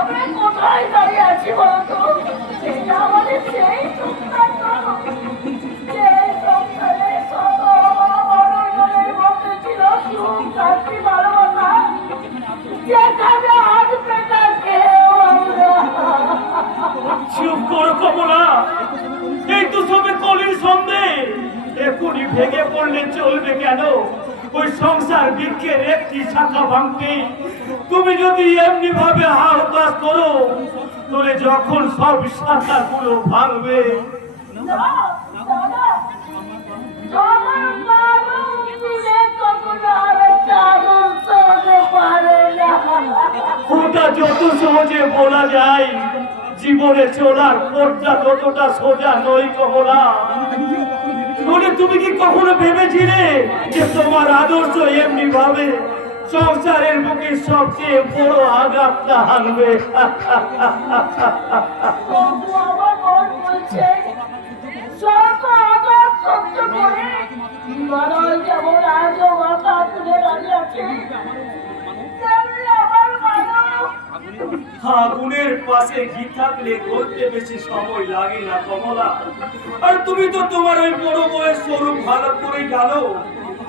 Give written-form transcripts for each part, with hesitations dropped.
আমরা কোথায় দাঁড়িয়ে আছি বলতো? এটা আমাদের সেই সংসার তো, যে সংসারে সব অনর্গলের মধ্যে ছিল সুখ, শান্তি, ভালোবাসা, যেখানে আজ পেটা কেউ আমরা। চুপ করো কমলা, এই তো সবে কলির সন্দেহ, এখনই ভেঙে পড়লে চলবে কেন? ওই সংসার বৃক্ষের একটি শাখা ভাঙতে তুমি যদি এমনি ভাবে হাওতাস করো, তাহলে যখন সব শাখাগুলো ভাঙবে ওটা যত সহজে বলা যায়, জীবনে চলার পথটা ততটা সোজা নয় কমলা। বলে তুমি কি কখনো ভেবেছিলে যে তোমার আদর্শ এমনি ভাবে সংসারের বুকে সবচেয়ে বড় আঘাতটা আনবে? আগুনের পাশে ঘি থাকলে করতে বেশি সময় লাগে না কমলা। আর তুমি তো তোমার ওই বড় বয়স স্বরূপ ভালো করে গেল,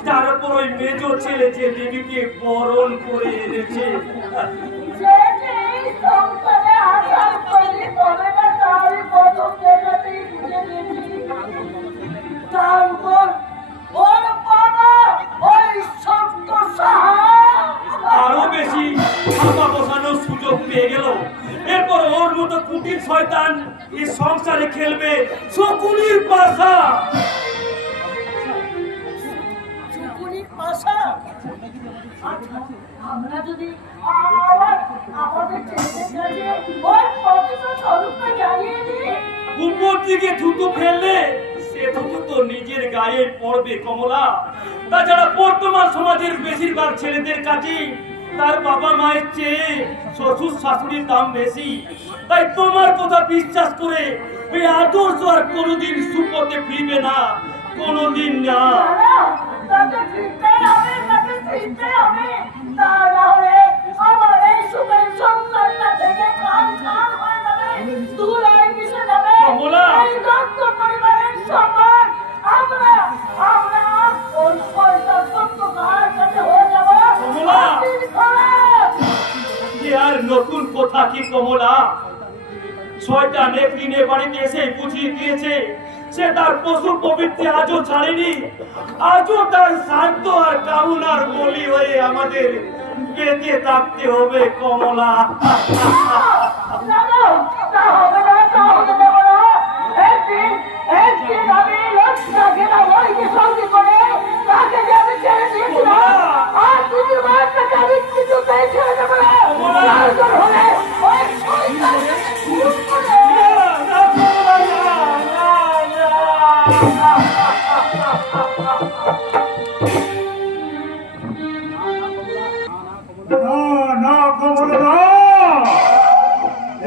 তারপর ওই মেজ ছেলে যে দেবীকে বরণ করে এনেছে, আরো বেশি থাকা বসানোর সুযোগ পেয়ে গেল। এরপর ওর মতো কুটির শয়তান এই সংসারে খেলবে শকুনির পাশা। আমরা যদি আমাদের জানিয়ে দিই, উপর দিকে থুতু ফেললে সে থুতু তো নিজের গায়ে পড়বে কমলা। তাছাড়া বর্তমান সমাজের বেশিরভাগ ছেলেদের কাছে তার বাবা মায়ের চেয়ে শ্বশুর শাশুড়ির দাম বেশি। তাই তোমার কথা বিশ্বাস করে ওই আদর্শ আর কোনোদিন সুপথে ফিরবে না, কোনোদিন না। আর নতুন কথা কি কমলা? শয়তান একদিনে বাড়িতে এসে বুঝিয়ে দিয়েছে সে তার পশু প্রবৃত্তি আজও ছাড়েনি। আজও তার শান্ত আর কামনার বলি হয়ে আমাদের বেঁচে থাকতে হবে কমলা।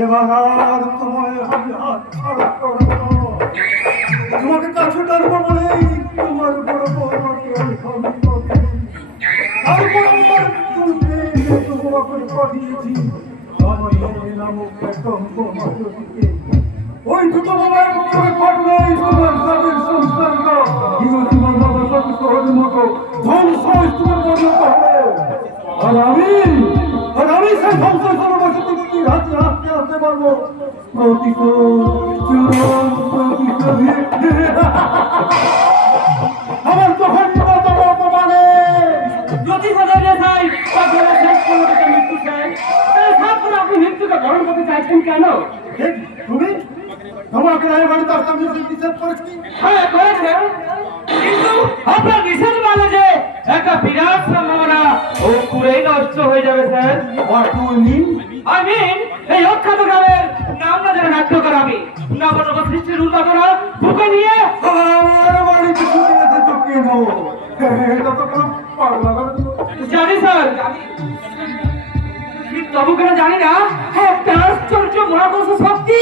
এবার আর তোমায় আমি হাত ছাড়া করবো, তোমাকে কাছে টানবো বলেই তোমার বড় বড়কে আমি পাঠিয়েছি ওই দুটো মোবাইল করে পাঠলেই তোমার তাদের সংস্থানটা ইংরেজি বাংলা শহরের মতো ধ্বংস তোমার পরিণত হবে। আর আমি সেই সংসার সর্ববশে তুমি হাতে হাতে আসতে পারবো। আমার তখন অপমানে যদি মৃত্যু চাই, তারপর আপনি মৃত্যুকে বরণ করতে চাইছেন কেন? তুমি তোমাকে এই বাড়িতে আসতে আমি নিষেধ করেছি। হ্যাঁ করেছে, কিন্তু আপনার নিষেধ মানে যে একটা বিরাট সম্ভাবনা ও পুরেই নষ্ট হয়ে যাবে স্যার। আমি এই অখ্যাত গ্রামের নাম না যারা নাট্যকার আমি নবনব সৃষ্টির উন্নতরা বুকে নিয়ে আমার বাড়িতে ছুটে গেছে তো কেন? এটা তো কোনো পাগলা জানি স্যার, জানি, তবু কেন জানি না একটা আশ্চর্য মহাকর্ষ শক্তি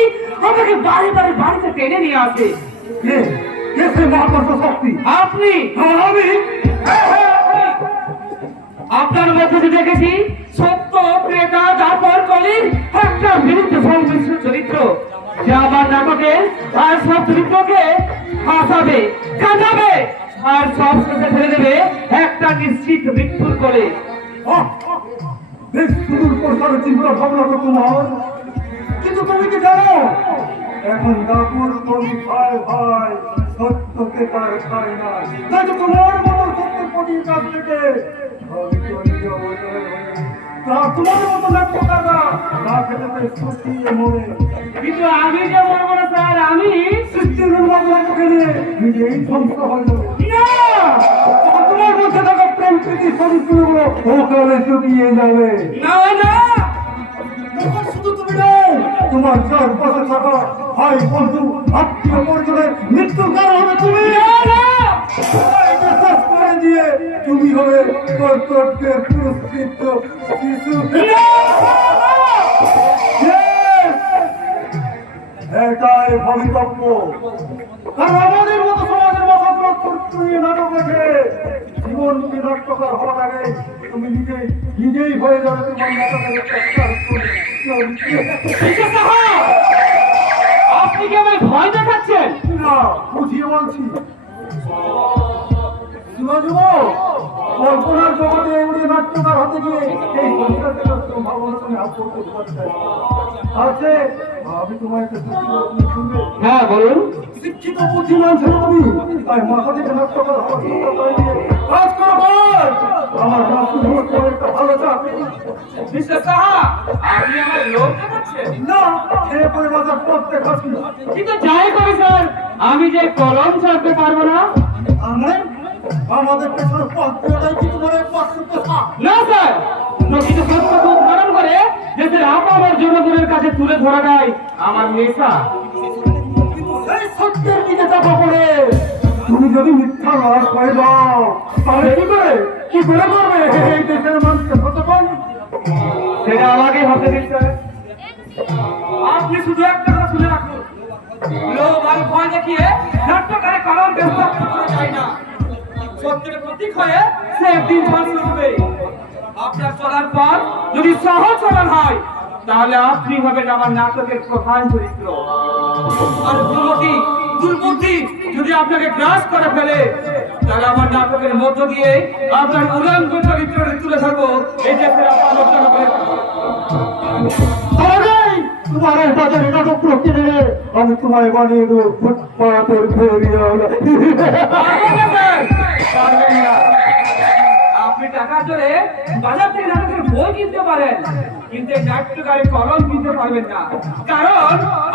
আমাকে বাড়ি বাড়িতে টেনে নিয়ে আসে। মহাকর্ষ শক্তি আপনি? আমি আপনার মধ্যে যে দেখেছি সত্য ক্রেতা দাপর কলির একটা মিশ্র চরিত্র, যা আমার নাটকে আর সব চরিত্রকে হাসাবে, কাঁদাবে, আর সব শেষে ফেলে দেবে একটা নিশ্চিত মৃত্যুর কোলে। বেশ সুদূর প্রসারে চিন্তা ভাবনা তো তোমার, কিন্তু তুমি কি জানো এখন দাপুর কবি ভাই ভাই সত্যকে তার খায় না, তাই তো তোমার মতো সত্যপতির কাছ থেকে তোমার মতো নাট্যকাররা না খেতে পেয়ে শুকিয়ে মরে। কিন্তু আমি যে বলবো না স্যার, আমি সৃষ্টির নাটকে নিজেই ধ্বংস হয়ে যাবে। তোমার মধ্যে থাকা প্রেম প্রীতি চরিত্রগুলো ওখানে শুকিয়ে যাবে। না না, তখন শুধু তুমি নও, তোমার চারপাশে থাকা ভাই বন্ধু আত্মীয় পরিজনের মৃত্যুর কারণ হবে তুমি। বিশ্বাস করে দিয়ে তুমি হবে কর্তব্যের পুরস্কৃত শিশু। এটাই ভবিতব্য, কারণ আমাদের মতো সমাজের মাথাগুলো চরিত্র নাটক রেখে জীবন বিনষ্টকার হওয়ার আগে তুমি নিজেই হয়ে যাবে তোমার নাটকের আপনি কি আমায় ভয় দেখাচ্ছেন? না, বুঝিয়ে বলছি। যুব কল্পনার জগতে উড়ে নাট্যকার হতে গিয়ে এই সংসারকে ভাবনা তুমি হাত করতে পারছে। আছে আমি তোমার একটা শুনবে। হ্যাঁ বলুন। শিক্ষিত বুদ্ধিমান ছিল তুমি, তাই মাথা থেকে নাট্যকার হওয়ার চিন্তা করে নিয়ে কাজ করো ভাই। আমার একটা ভালো চাকরি মিস্টার সাহা, আপনি আমার লোক দেখাচ্ছেন? না, খেয়ে পরে বাজার করতে খাচ্ছি। কিন্তু যাই করি স্যার, আমি যে কলম ছাড়তে পারবো না। আমাদের পেছনে পথ দেওয়াটাই কি তোমার পেশা? না স্যার, প্রকৃত সত্যকে উদ্ঘাটন করে দেশের আপামর জনগণের কাছে তুলে ধরাটাই আমার নেশা। কিন্তু সেই সত্যের দিকে চাপা পড়ে তুমি যদি মিথ্যা রস হয়ে যাও, তাহলে কি করে করবে এই দেশের মানুষকে সচেতন? সেটা আমাকে ভাবতে দিন স্যার। আপনি শুধু একটা কথা শুনে রাখুন, লোক আর ভয় দেখিয়ে নাট্যকারে কলম ব্যস্ত করা যায় না। সত্যের প্রতীক হয়ে সে একদিন ঝলসে উঠবে। আপনার চলার পর যদি সহজ সরল হয়, তাহলে আপনি হবেন আমার নাটকের প্রধান চরিত্র। আর দুর্বুদ্ধি যদি আপনাকে গ্রাস করে ফেলে, তাহলে আমার নাটকের মধ্য দিয়ে আপনার উলঙ্গ চরিত্রটি তুলে ধরবো এই দেশের আপনার জনগণের। তোমার এই বাজারে নাটক প্রক্রিয়া আমি তোমায় বানিয়ে দেবো ফুটপাতের ফেরিয়া। আপনি টাকা জোরে বাজার থেকে নাটকের বই কিনতে পারেন, কিন্তু এই নাট্যকারে কলম কিনতে পারবেন না, কারণ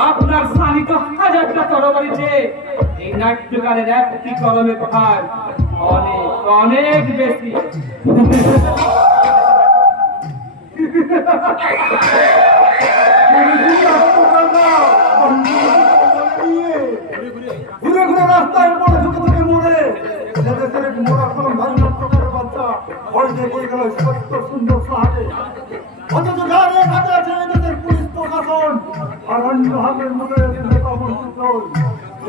আপনার স্থানিত হাজারটা তরবারিতে এই নাট্যকারের একটি কলমের ভার অনেক অনেক বেশি। ঘুরে ঘুরে রাস্তায় পড়ে ঢুকে ঢুকে মরে দেশের মোড়া কোনো ভারী নাট্যকারের বাচ্চা ভয় দিয়ে বই গেল সত্য সুন্দর সাহায্যে। অথচ যার এক হাতে আছে এই দেশের পুলিশ প্রশাসন, আর অন্য হাতের মধ্যে নেতা মন্ত্রী।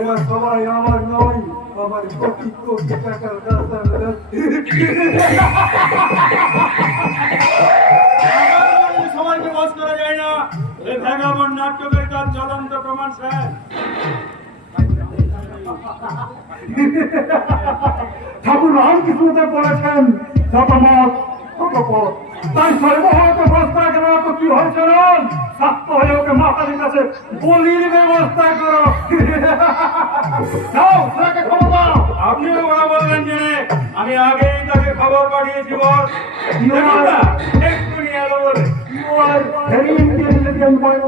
এরা সবাই আমার নয়, আমার কোটি কোটি টাকার সবাইকে বস করা যায় না। এই ভ্যাগাবন্ড নাট্যকারী তার জ্বলন্ত প্রমাণ স্যার। ঠাকুর রামকৃষ্ণদেব বলেছেন জপমত তপপথ, তাই সর্বহতে ব্যবস্থা করা তো কি হয়েছে না শাক্ত হয়ে ওকে মাতার কাছে বলির ব্যবস্থা করো। যাও তাকে খবর দাও। আপনিও ওরা বললেন যে আমি আগেই তাকে খবর পাঠিয়েছি বস। এক্ষুনি এলো বলে। You are very intelligent boy.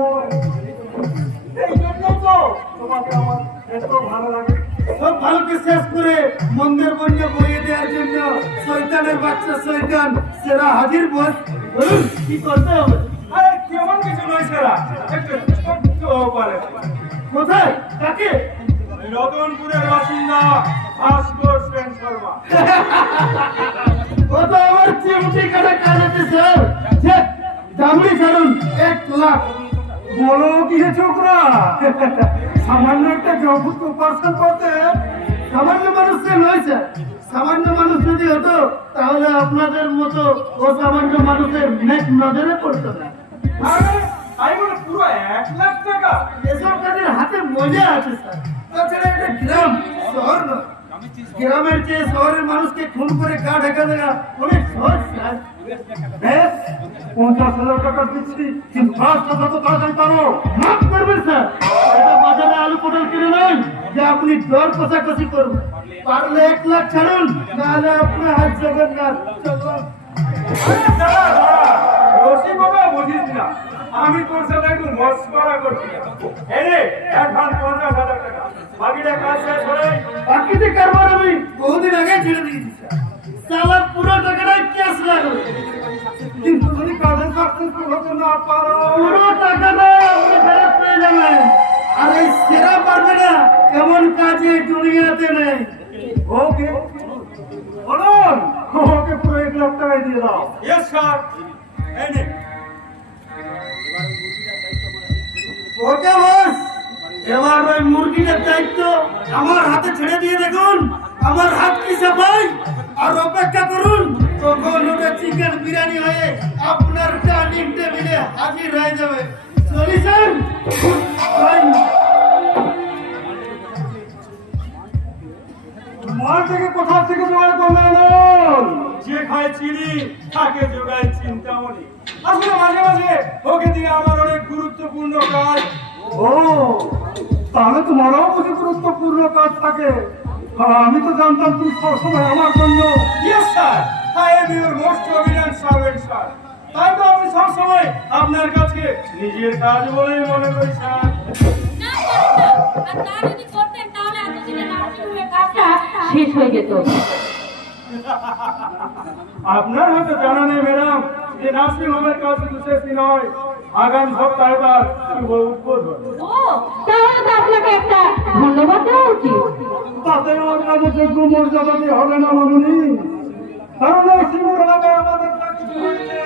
এই জন্যই তো তোমাকে আমার এত ভালো লাগে। সব ভালোকে শেষ করে মন্দির বন্য বইয়ে দেওয়ার জন্য শয়তানের বাচ্চা শয়তান সেরা হাজির বস। বলুন কি করতে হবে? আরে কেমন কিছু নয় সেরা, একটু ছোট্ট পারে। কোথায় কাকে? রতনপুরের বাসিন্দা ভাস্কর সেন শর্মা। ও তো আমার চিমটি কাটা কাটাতে স্যার। দামড়ি ছাড়ুন 1 লাখ। বলো কি হে ছোকরা, সামান্য একটা জবুত উপার্জন করতে সামান্য মানুষকে নয় স্যার। সামান্য মানুষ যদি হতো তাহলে আপনাদের মতো ও সামান্য মানুষের নেক নজরে পড়তো না। আরে আমি বলে পুরো 1,00,000 টাকা? এসব কাজের হাতে মজা আছে স্যার। তাছাড়া এটা গ্রাম, শহর নয়। গ্রামের চেয়ে শহরের মানুষকে খুন করে গা ঢাকা দেওয়া অনেক সহজ স্যার। বেশ, 50,000 টাকা দিচ্ছি, কিন্তু কাজটা যত তাড়াতাড়ি পারো মাফ করবেন স্যার। এটা বাজারে আলু পটল কিনে নেই যে আপনি দর কষাকষি করবেন। পারলে 1,00,000 ছাড়ুন, নাহলে আপনার হাত যাবেন না। চলুন। আরে দাঁড়া, দাঁড়া। রসিকতা বুঝিস না। আমি তোর সাথে একটু মস্করা করছি। এই নে, অ্যাডভান্স 50,000 টাকা। বাকিটা কাজ শেষ হলে বাকিতে কারবার আমি বহুদিন আগে ছেড়ে দিয়েছি স্যার। সালা পুরো টাকাটাই ক্যাশ লাগবে, কিন্তু যদি কাজের সাকসেসফুল হতে না পারো পুরো টাকাটা আপনি ফেরত পেয়ে যাবেন। আর এই সেরা পারবে না এমন কাজে দুনিয়াতে নেই। ওকে বলুন, ওকে পুরো 1,00,000 টাকা দিয়ে দাও। Yes sir. এই নে। ওকে বস, এবার ওই মুরগিটার দায়িত্ব আমার হাতে ছেড়ে দিয়ে দেখুন আমার হাত কি সাফাই। আর অপেক্ষা করুন, তখন ওটা চিকেন বিরিয়ানি হয়ে আপনার ডাইনিং টেবিলে হাজির হয়ে যাবে। চলিছেন মার থেকে কোথা থেকে জোগাড় করলেন? যে খায় চিনি তাকে যোগায় চিন্তামণি। আসলে মাঝে মাঝে ওকে দিয়ে আমার অনেক গুরুত্বপূর্ণ কাজ। ও, তাহলে তোমারও কিছু গুরুত্বপূর্ণ কাজ থাকে। আমি তো জানতাম তুমি সবসময় আমার জন্য। Yes sir, I am your most obedient servant sir. তাই তো আমি সবসময় আপনার কাছে নিজের কাজ বলেই মনে করি স্যার। না আর তা যদি করতেন তাহলে এতদিনে নার্সিংহোমের কাজটা শেষ হয়ে যেত। আপনার হয়তো জানা নেই ম্যাডাম যে নার্সিং হোমের কাজ শুধু শেষই নয়, আগামী সপ্তাহে তার শুভ উদ্বোধন। ও, তাহলে তো আপনাকে একটা ধন্যবাদ দেওয়া উচিত। তাতে আমার কাজে যোগ্য মর্যাদা দিয়ে হবে না মামুনি। কারণ এই সিঙ্গুর এলাকায় আমাদের চাকরি হয়েছে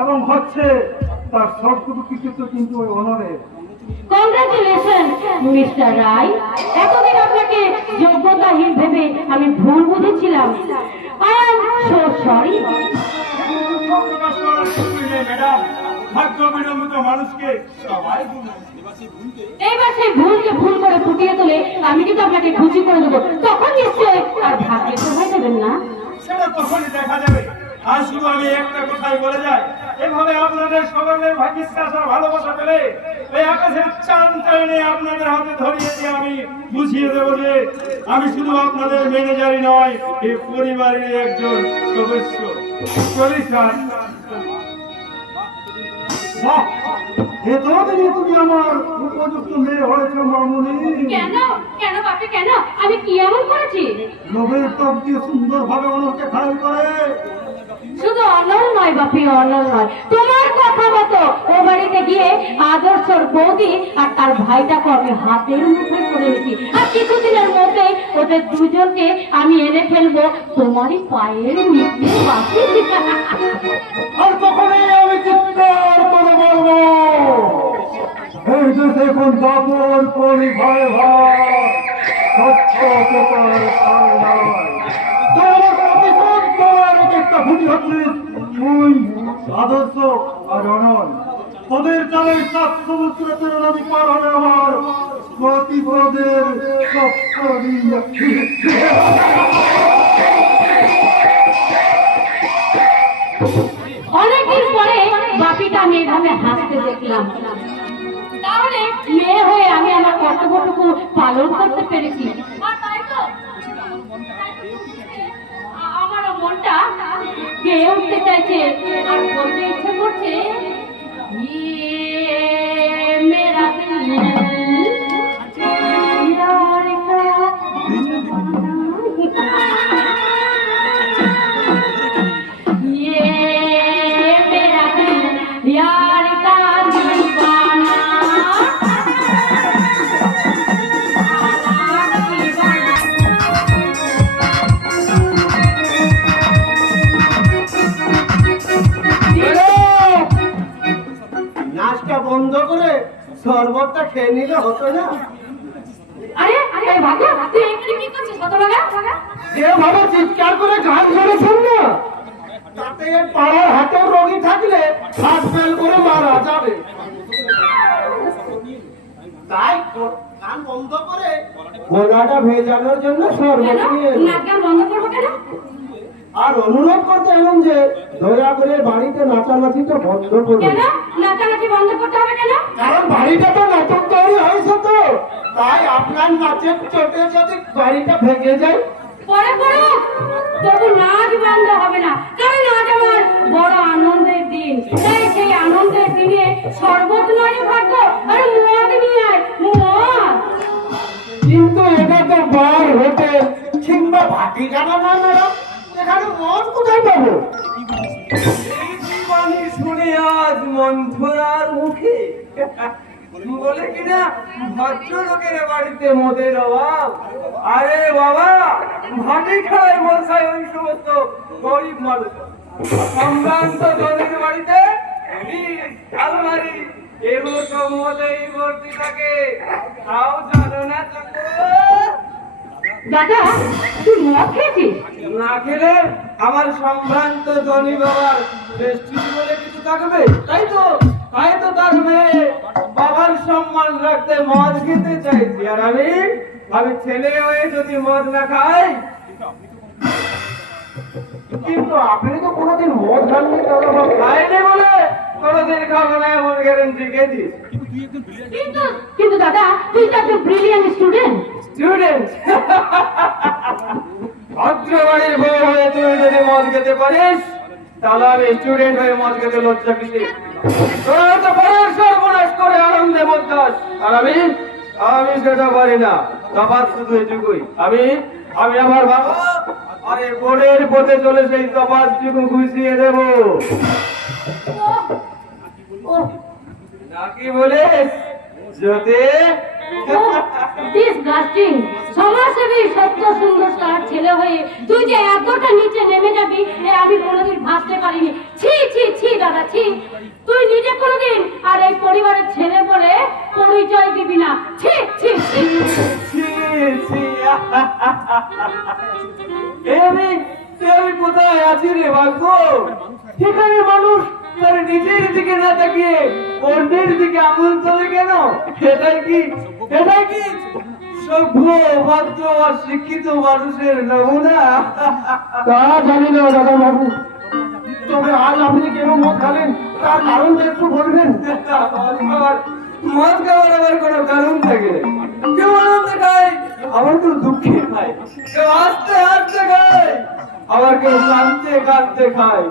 এবং হচ্ছে, তার সবটুকু কৃতিত্ব কিন্তু ওই অনরের। কংগ্রাচুলেশন মিস্টার রায়। এতদিন আপনাকে যোগ্যতাহীন ভেবে আমি ভুল বুঝেছিলাম। I am so sorry. প্রকাশ করার কিছুই নেই ম্যাডাম। ভাগ্য বিড়ম্বিত মানুষকে সবাই ভুলে। এইবার সেই ভুলকে ভুল করে ফুটিয়ে তোলে আমি কিন্তু আপনাকে খুশি করে দেবো। তখন নিশ্চয়ই আর ভাগ্যে সহায় দেবেন না। সেটা তখনই দেখা যাবে। আজ শুধু আমি একটা কথাই বলে যাই, এভাবে আপনাদের সকলের ভাগ্যিশ্বাস আর ভালোবাসা পেলে এই আকাশের চাঁদটা এনে আপনাদের হাতে ধরিয়ে দিয়ে আমি বুঝিয়ে দেবো যে আমি শুধু আপনাদের ম্যানেজারই নয়, এই পরিবারের একজন সদস্য। চলি স্যার। বাহ, এতদিনে তুমি আমার উপযুক্ত মেয়ে হয়েছ মামুনি। কেন কেন বাপে কেন? আমি কি এমন করেছি? লোভের টক দিয়ে সুন্দরভাবে অনরকে খাই করে। শুধু অনল নয় বাপি, অনল নয়, তোমার কথা মতো ও বাড়িতে গিয়ে আদর্শর বৌদি আর তার ভাইটাকে আমি হাতের মুঠোয় করে নিয়েছি। আর কিছুদিনের মধ্যে ওদের দুজনকে আমি এনে ফেলবো তোমারই পায়ের নিচে বাপি। আর তখনই আমি চিৎকার করে বলবো, এই দেশে এখন দাপর করি ভয় ভয়, সত্য পেপার ছাড় নয়। তোমার অভিশাপ তোমার একটা ভুটি হচ্ছিস তুই, আদর্শ আর অনল। তোদের চালে 7 সমুদ্র নদী পার হবে আমার প্রতিপদের সপ্তদিন। অনেকদিন পরে বাপিটা আমি এভাবে হাসতে দেখলাম। তাহলে মেয়ে হয়ে আমি আমার কর্তব্যটুকু পালন করতে পেরেছি। আর তাই তো আমারও মনটা গেয়ে উঠতে চাইছে আর বলতে ইচ্ছে করছে, ইয়ে মেরা দিল यार का ये मेरा दिल यार का दीवाना। নাচটা বন্ধ করে শরবতটা খেয়ে নিলে হতো না? আরে আরে ভাগা, তুই এখানে কি করছিস? কত ভাগা? যেভাবে চিৎকার করে গান ধরেছেন না, তাতে পাড়ার হাতের রোগী থাকলে হাত ফেল করে মারা যাবে। তাই কান বন্ধ করে গলাটা ভেজানোর জন্য কেন শরবত নিয়ে এলো। নাচ গান বন্ধ করবো কেন? আর অনুরোধ করতে এলাম যে দয়া করে বাড়িতে নাচানাচিটা বন্ধ করুন। কেন নাচানাচি বন্ধ করতে হবে কেন? কারণ বাড়িটা তো নতুন তৈরি হয়েছে তো, তাই আপনার নাচের চোটে যদি বাড়িটা ভেঙে যায়। পরে পরে তবু নাচ বন্ধ হবে না, কারণ আজ আমার বড় আনন্দের দিন। তাই সেই আনন্দের দিনে শরবত নয় ভাগ্য, আর মদ নিয়ে আয়, মদ। কিন্তু এটা তো বার হোটেল কিংবা ভাটি জানা না ম্যাডাম, এখানে মদ কোথায় পাবো? এই জীবনী শুনে আজ মন্থরার মুখে বলে কিনা ভদ্রলোকের বাড়িতে মদের অভাব। আরে বাবা, ভাটি খেলায় মদ খায় ওই সমস্ত গরিব মানুষ। সম্ভ্রান্ত ধনীর বাড়িতে আলমারি এগুলো সব মদেই ভর্তি থাকে। তাও জানো না দাদা তুই মদ খেয়েছিস? না খেলে আমার সম্ভ্রান্ত ধনী বাবার প্রেস্টিজ বলে কিছু থাকবে? তাই তো তার মেয়ে বাবার সম্মান রাখতে মদ খেতে চাইছি। আর আমি ছেলে হয়ে যদি মদ না খাই। কিন্তু আপনি তো কোনোদিন মদ খাননি দাদা বাবু। খাইনি বলে কোনোদিন খাবো না এমন গ্যারেন্টি কে দিস? কিন্তু কিন্তু দাদা তুই তো একটা ব্রিলিয়ান্ট স্টুডেন্ট। স্টুডেন্ট ভদ্র বাড়ির বউ হয়ে তুই যদি মদ খেতে পারিস, তাহলে আমি স্টুডেন্ট হয়ে মদ খেতে লজ্জা কিসে? তোরা তো পরের সর্বনাশ করে আনন্দে মদ খাস, আর আমি সেটা পারি না। তফাৎ শুধু এটুকুই, আমি আমার বাবা আরে বোর্ডের পথে চলে সেই তফাৎটুকু ঘুষিয়ে দেব। নাকি বলে যদি ডিসগাস্টিং। সমাজসেবী সত্য সুন্দর তার ছেলে হয়ে তুই যে এতটা নিচে নেমে যাবি আমি কোনোদিন ভাবতে পারিনি। ছি ছি ছি দাদা ছি, তুই নিজে কোনোদিন আর এই পরিবারের ছেলে বলে পরিচয় দিবি না। ছি ছি ছি। আমি কোথায় আছি রে ভাগ্য? সেখানে মানুষ তার নিজের দিকে না তাকিয়ে অন্যের দিকে আঙুল তোলে কেন? এটাই কি সভ্য ভদ্র আর শিক্ষিত মানুষের নমুনা? তা জানি না দাদা বাবু, তবে আজ আপনি কেন মদ খালেন তার কারণটা একটু বলবেন? মদ খাওয়ার আবার কোনো কারণ থাকে? কেউ আনন্দে খায়, আবার কেউ দুঃখে খায়। কেউ হাসতে হাসতে খায়, আবার কেউ কাঁদতে কাঁদতে খায়।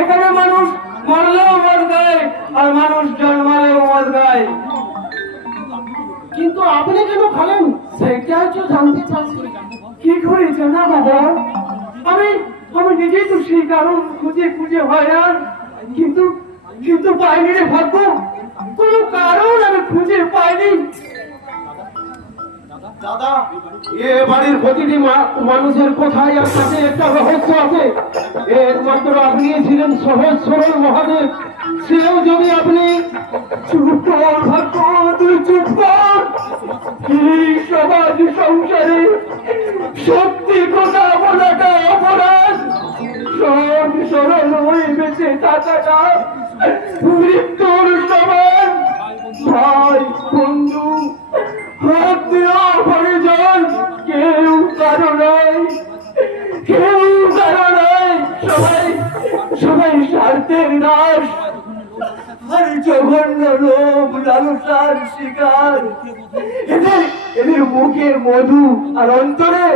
এখানে মানুষ মরলেও মদ খায়, আর মানুষ জন্মালেও মদ খায়। কিন্তু আপনি কেন খালেন সেটা হচ্ছে জানতে চাচ্ছি। কি করে জানা বাবা? আমি নিজেই তো সেই কারণ খুঁজে হয়রান, কিন্তু পাইনি রে ভাগ্য। কোনো কারণ আমি খুঁজে পাইনি। দাদা, এ বাড়ির প্রতিটি মানুষের কোথায় আর কাছে একটা রহস্য আছে। একমাত্র আপনি ছিলেন সহজ সরল মহাদেব। সেও যদি আপনি চুপ কর ভাগ্য, তুই চুপ কর। এই সমাজ সংসারে সত্যি কথা বলাটা অপরাধ। সব সরল হয়ে বেঁচে থাকাটা মৃত্যুর সমান। ভাই বন্ধু আত্মীয় পরিজন কেউ কারো নাই, সবাই স্বার্থের নাশ আর জঘন্য লোভ লালসার শিকার। এদের মুখের মধু আর অন্তরে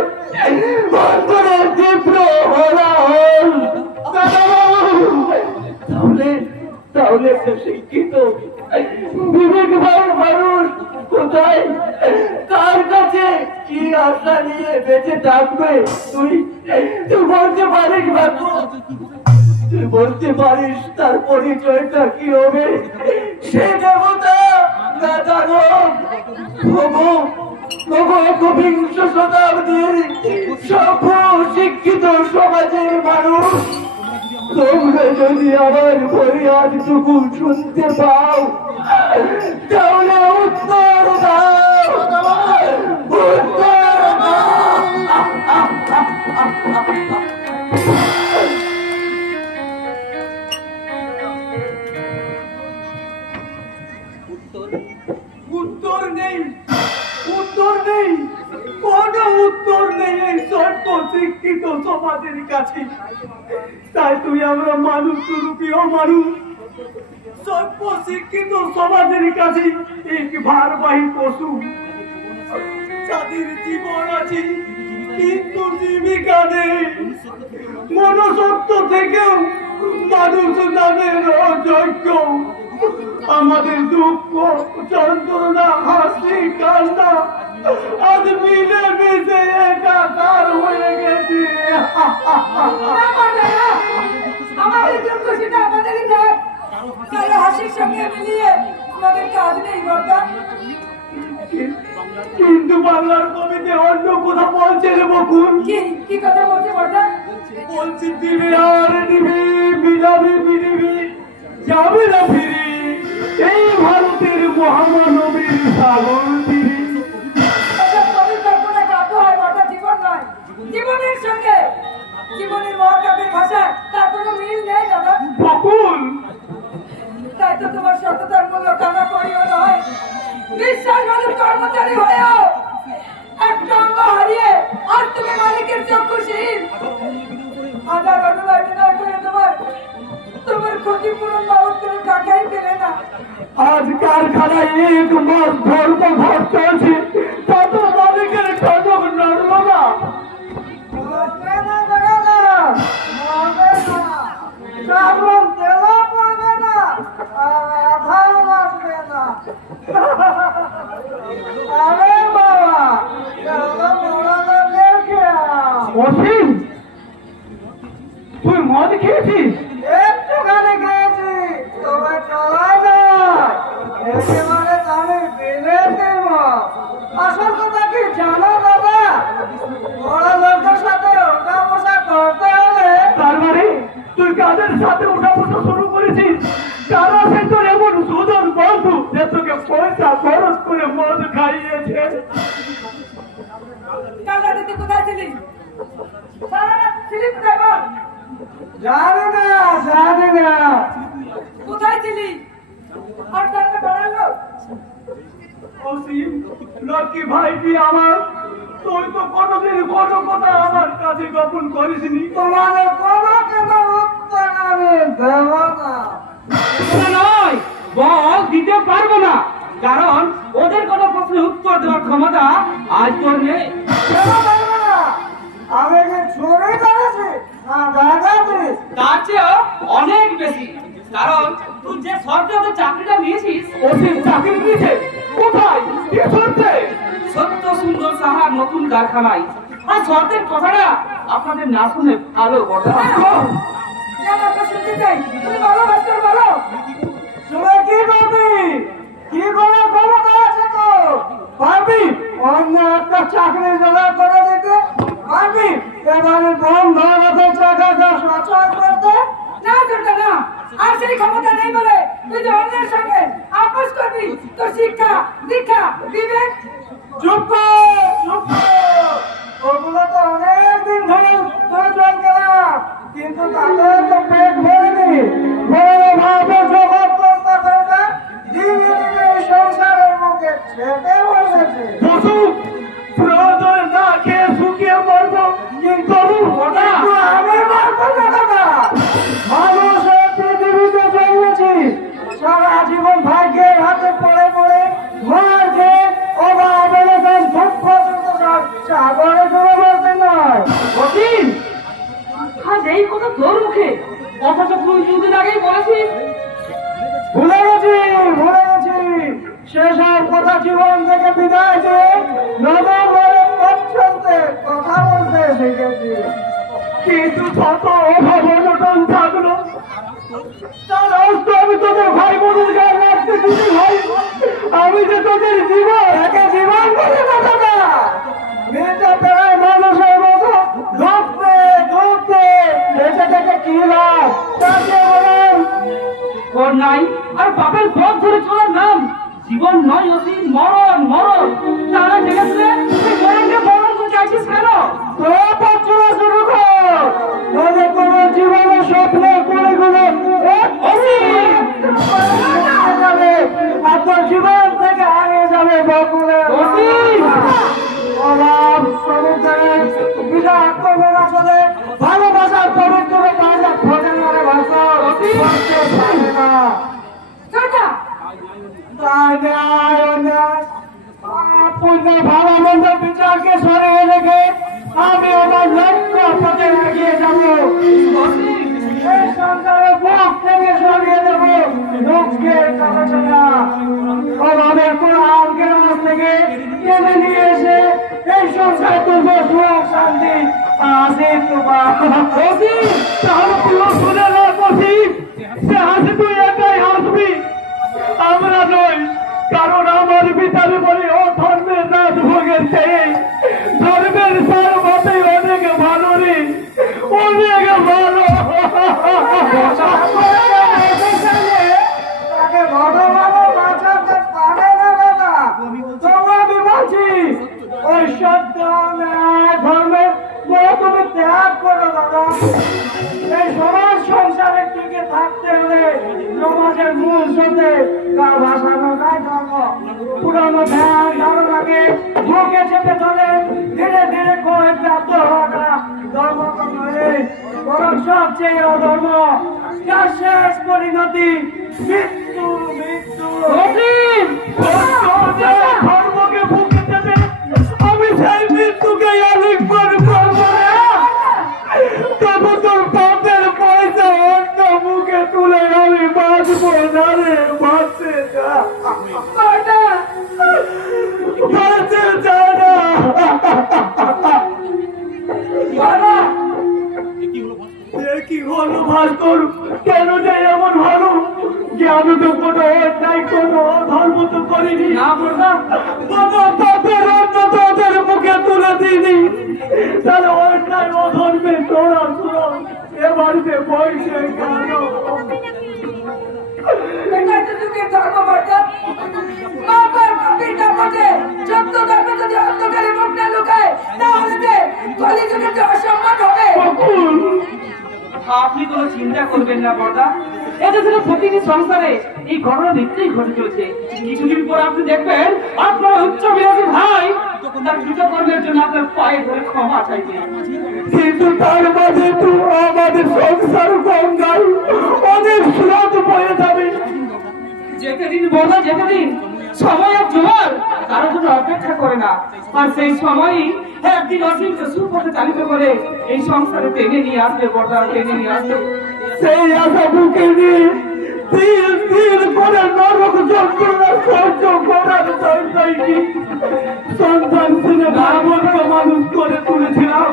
তীব্র হলাহল। তাহলে একটা শিক্ষিত বিবেকবান মানুষ কোথায়, কার কাছে কি আশা নিয়ে বেঁচে থাকবে? তুই বলতে পারিস বাবু? তুই বলতে পারিস তার পরিচয়টা কি হবে? সে দেবতা না দানব? একবিংশ শতাব্দীর সভ্য শিক্ষিত সমাজের মানুষ, তোমরা যদি আমার ফরিয়াদটুকু শুনতে পাও, তাহলে উত্তর দাও, উত্তর দাও। নেই, উত্তর নেই, কোনো উত্তর নেই এই সর্ব শিক্ষিত সমাজের কাছে। তাই তুই আমরা মানুষ রূপী অমানুষ সর্ব শিক্ষিত সমাজের কাছে এক ভারবাহী পশু, যাদের জীবন আছে কিন্তু জীবিকা নেই। মনুষ্যত্ব থেকেও মানুষ নামের অযোগ্য। আমাদের দুঃখ যন্ত্রণা হাসি কান্না আজ মিলে মিশে একাকার হয়ে গেছে। আমাদের দুঃখ সেটা আমাদেরই থাক, কারো হাসির সঙ্গে মিলিয়ে আমাদের কাজ নেই বাবা। কিন্তু বাংলার কবিতে অন্য কথা বলছে রে বকুল। কি কথা বলছে বাবা? বলছি দিবে আর নিবি বিলাবি বিনিবি যাবে না ফিরি এই ভারতের মহামানবীর সাগর তীরে। আচ্ছা, কবির কল্পনা কাব্য হয় বাবা, জীবন নয়। জীবনের সঙ্গে জীবনের মহাকাব্যের ভাষা তার কোনো মিল নেই দাদা। বকুল তাই তো তোমার সততার মূল্য টানা পড়িও নয়, বিশ্বাসবাদের কর্মচারী হয়েও একটা অঙ্গ হারিয়ে আজ তুমি মালিকের চক্ষুশীল। হাজার অনুরাগী না করে তোমার ক্ষতিপূরণ বাবদ কোনো টাকাই পেলে না। আজ কারখানায় এক মাস ধর্ম ঘর চলছে তা তো মালিকের টনক নড়ল না। অসীম তুই মদ খেয়েছিস? একটুখানি খেয়েছি, তবে চলাই না। একেবারে আমি বিলেতের মত। আসল কথা কি জানো বাবা? বড় লোকের সাথে ওঠা বসা করতে হলে তার মানে তুই কাদের সাথে উঠা বসা শুরু করেছিস? কারা সে তোর এমন সুজন বন্ধু যে তোকে পয়সা খরচ করে মদ খাইয়েছে? কাল রাতে তুই কোথায় ছিলি? সারা রাত ছিলি কোথায় বল? জানি না। কোথায় ছিলি? আর তাকে বাড়ালো? অসীম লক্ষ্মী ভাইটি আমার, তুই তো কোনোদিন কোনো কথা আমার কাছে গোপন করিসনি। তোমাদের কোনো কেন উত্তর আমি দেব না। নয়, বল দিতে পারবো না, কারণ ওদের কোনো প্রশ্নের উত্তর দেওয়ার ক্ষমতা আজ তোর নেই। আমি যে চুরি করেছি না ডাকাতি তার চেয়েও অনেক বেশি, কারণ তুই যে শর্তে ওদের চাকরিটা নিয়েছিস। অসীম চাকরি নিয়েছে কোথায়? কি শর্তে? সত্য সুন্দর সাহার নতুন কারখানায়। আর শর্তের কথাটা আপনাদের না শুনে ভালো বড় না, আমরা শুনতে চাই। তুমি বলো ভাস্কর, বলো। শুনে কি করবি? কি করে ক্ষমতা আছে তো? পারবি অন্য একটা চাকরি জোগাড় করে দিতে? পারবি এবারে বন্ধ হাতে টাকাটা সচল করতে? না দুর্গা না, আর সেই ক্ষমতা নেই বলে তুই যে অন্যের সঙ্গে আপোষ করবি। তোর শিক্ষা দীক্ষা বিবেক চুপ কর। ওগুলো তো অনেকদিন ধরে প্রয়োজন গেলাম, কিন্তু তাদের তো পেট ভরেনি। ভরে ভাবে জগৎ কর্তা কর্তা দিনে দিনে এই সংসারের মুখে ছেটে বসেছে। বসু প্রয়োজনে না খেয়ে শুকিয়ে মরবো, কিন্তু ওটা আমি মারবো না দাদা। মানুষের পৃথিবীতে জন্মেছি, সারা জীবন ভাগ্যের হাতে পড়ে পড়ে মার খেয়ে অভাব অনটন দুঃখ দুর্দশার সাগরে ডুবে বলতে নয়। অসীম, আজ এই কথা তোর মুখে, অথচ তুই দুদিন আগেই বলেছিস। ভুলে গেছি সেসব কথা জীবন থেকে বিদায় দিয়ে নতুন ভাবে পছন্দে কথা বলতে শিখেছি। কিন্তু শত অভাব অনটন থাকলো তার অস্ত আমি তোদের ভাই বোনের গায়ে রাখতে দিদি ভাই। আমি যে তোদের জীবন একে জীবন বলে কথা না, মেয়েটা প্রায় মানুষের মতো ঢুকতে বেঁচে থেকে কি লাভ? তাকে বলেন ওর নাই আর বাপের পথ ধরে চলার নাম জীবন নয় অসীম, মরণ মরণ। তারা জেগেছে মরণকে মরণ করে চাইছিস কেন? শুরু কর, নইলে কোনো জীবনের স্বপ্নের গুলিগুলো যাবে, আপনার জীবন থেকে হারিয়ে যাবে বকুল। পুণ্যের ভালো মন্দ বিচারকে সরিয়ে রেখে আমি আমার লক্ষ্য পথে এগিয়ে যাব। এই সংসারের বুক থেকে সরিয়ে দেব দুঃখের কাটাচোরা। আমাদের কোরআনকে রাজ থেকে টেনে নিয়ে এসে এই সংসার তুলব সুখ শান্তি আসিফ তোমার। তাহলে তুই শুনে না কসিফ, সে হাসি তুই একাই হাসবি, আমরা নই। কারণ আমার ভিতরে বলে ও ধর্মের নাথ ভোগেছে, ধর্মের সর্বতে অনেক ভালো রে, অনেক ভালো। তাকে ভগবান বাঁচাতে পারে না দাদা। তবু আমি বলছি ওই সত্য ধর্মের তুমি ত্যাগ করো দাদা। এই সমাজ সংসারে টিকে থাকতে হলে সমাজের মূল স্রোতে কার ভাষানো গায়ে ধর্ম পুরানো ধ্যান ধারণাকে বুকে চেপে ধরে ধীরে ধীরে করে প্রাপ্ত হওয়াটা ধর্ম তো নয়, বরং সবচেয়ে অধর্ম, যার শেষ পরিণতি মৃত্যু। মৃত্যু ধর্মকে বুকে চেপে আমি সেই মৃত্যুকে আলিঙ্গন করবো না। তবু তোর পাপের পয়সা অন্য মুখে তুলে আমি বাঁচবো না রে, বাঁচতে যা, বাঁচতে যা না। কি হলো ভাস্কর, কেন যে এমন হলো যে আমি তো কোনো অন্যায় কোনো ধর্ম তো করিনি, কোনো পাপের অন্য তোদের মুখে তুলে দিইনি, তাহলে অন্যায় অধর্মে তোরা তোরা এ বাড়িতে বইছে কেন? আপনি কোনো চিন্তা করবেন না বড়দা, এটা ছিল প্রতিটি সংসারে এই ঘটনা নিত্যই ঘটে চলছে। কিছুদিন পর আপনি দেখবেন আপনার উচ্চ বিরোধী ভাই তার কৃতকর্মের জন্য আপনার পায়ে ধরে ক্ষমা চাইবে। কিন্তু তার মাঝে তো আমাদের সংসার গঙ্গায় অনেক স্রোত বয়ে যাবে। যেতে দিন বড়দা, যেতে দিন, সময় আর জোয়ার কারোর জন্য অপেক্ষা করে না। আর সেই সময়ই একদিন অসীমকে সুপথে চালিত করে এই সংসারে টেনে নিয়ে আসবে বড়দা, টেনে নিয়ে আসবে। সেই আশা বুকে নিয়ে তিল তিল করে নরক যন্ত্রণা সহ্য করার জন্যই সন্তান ছেলে ভাবনকে মানুষ করে তুলেছিলাম।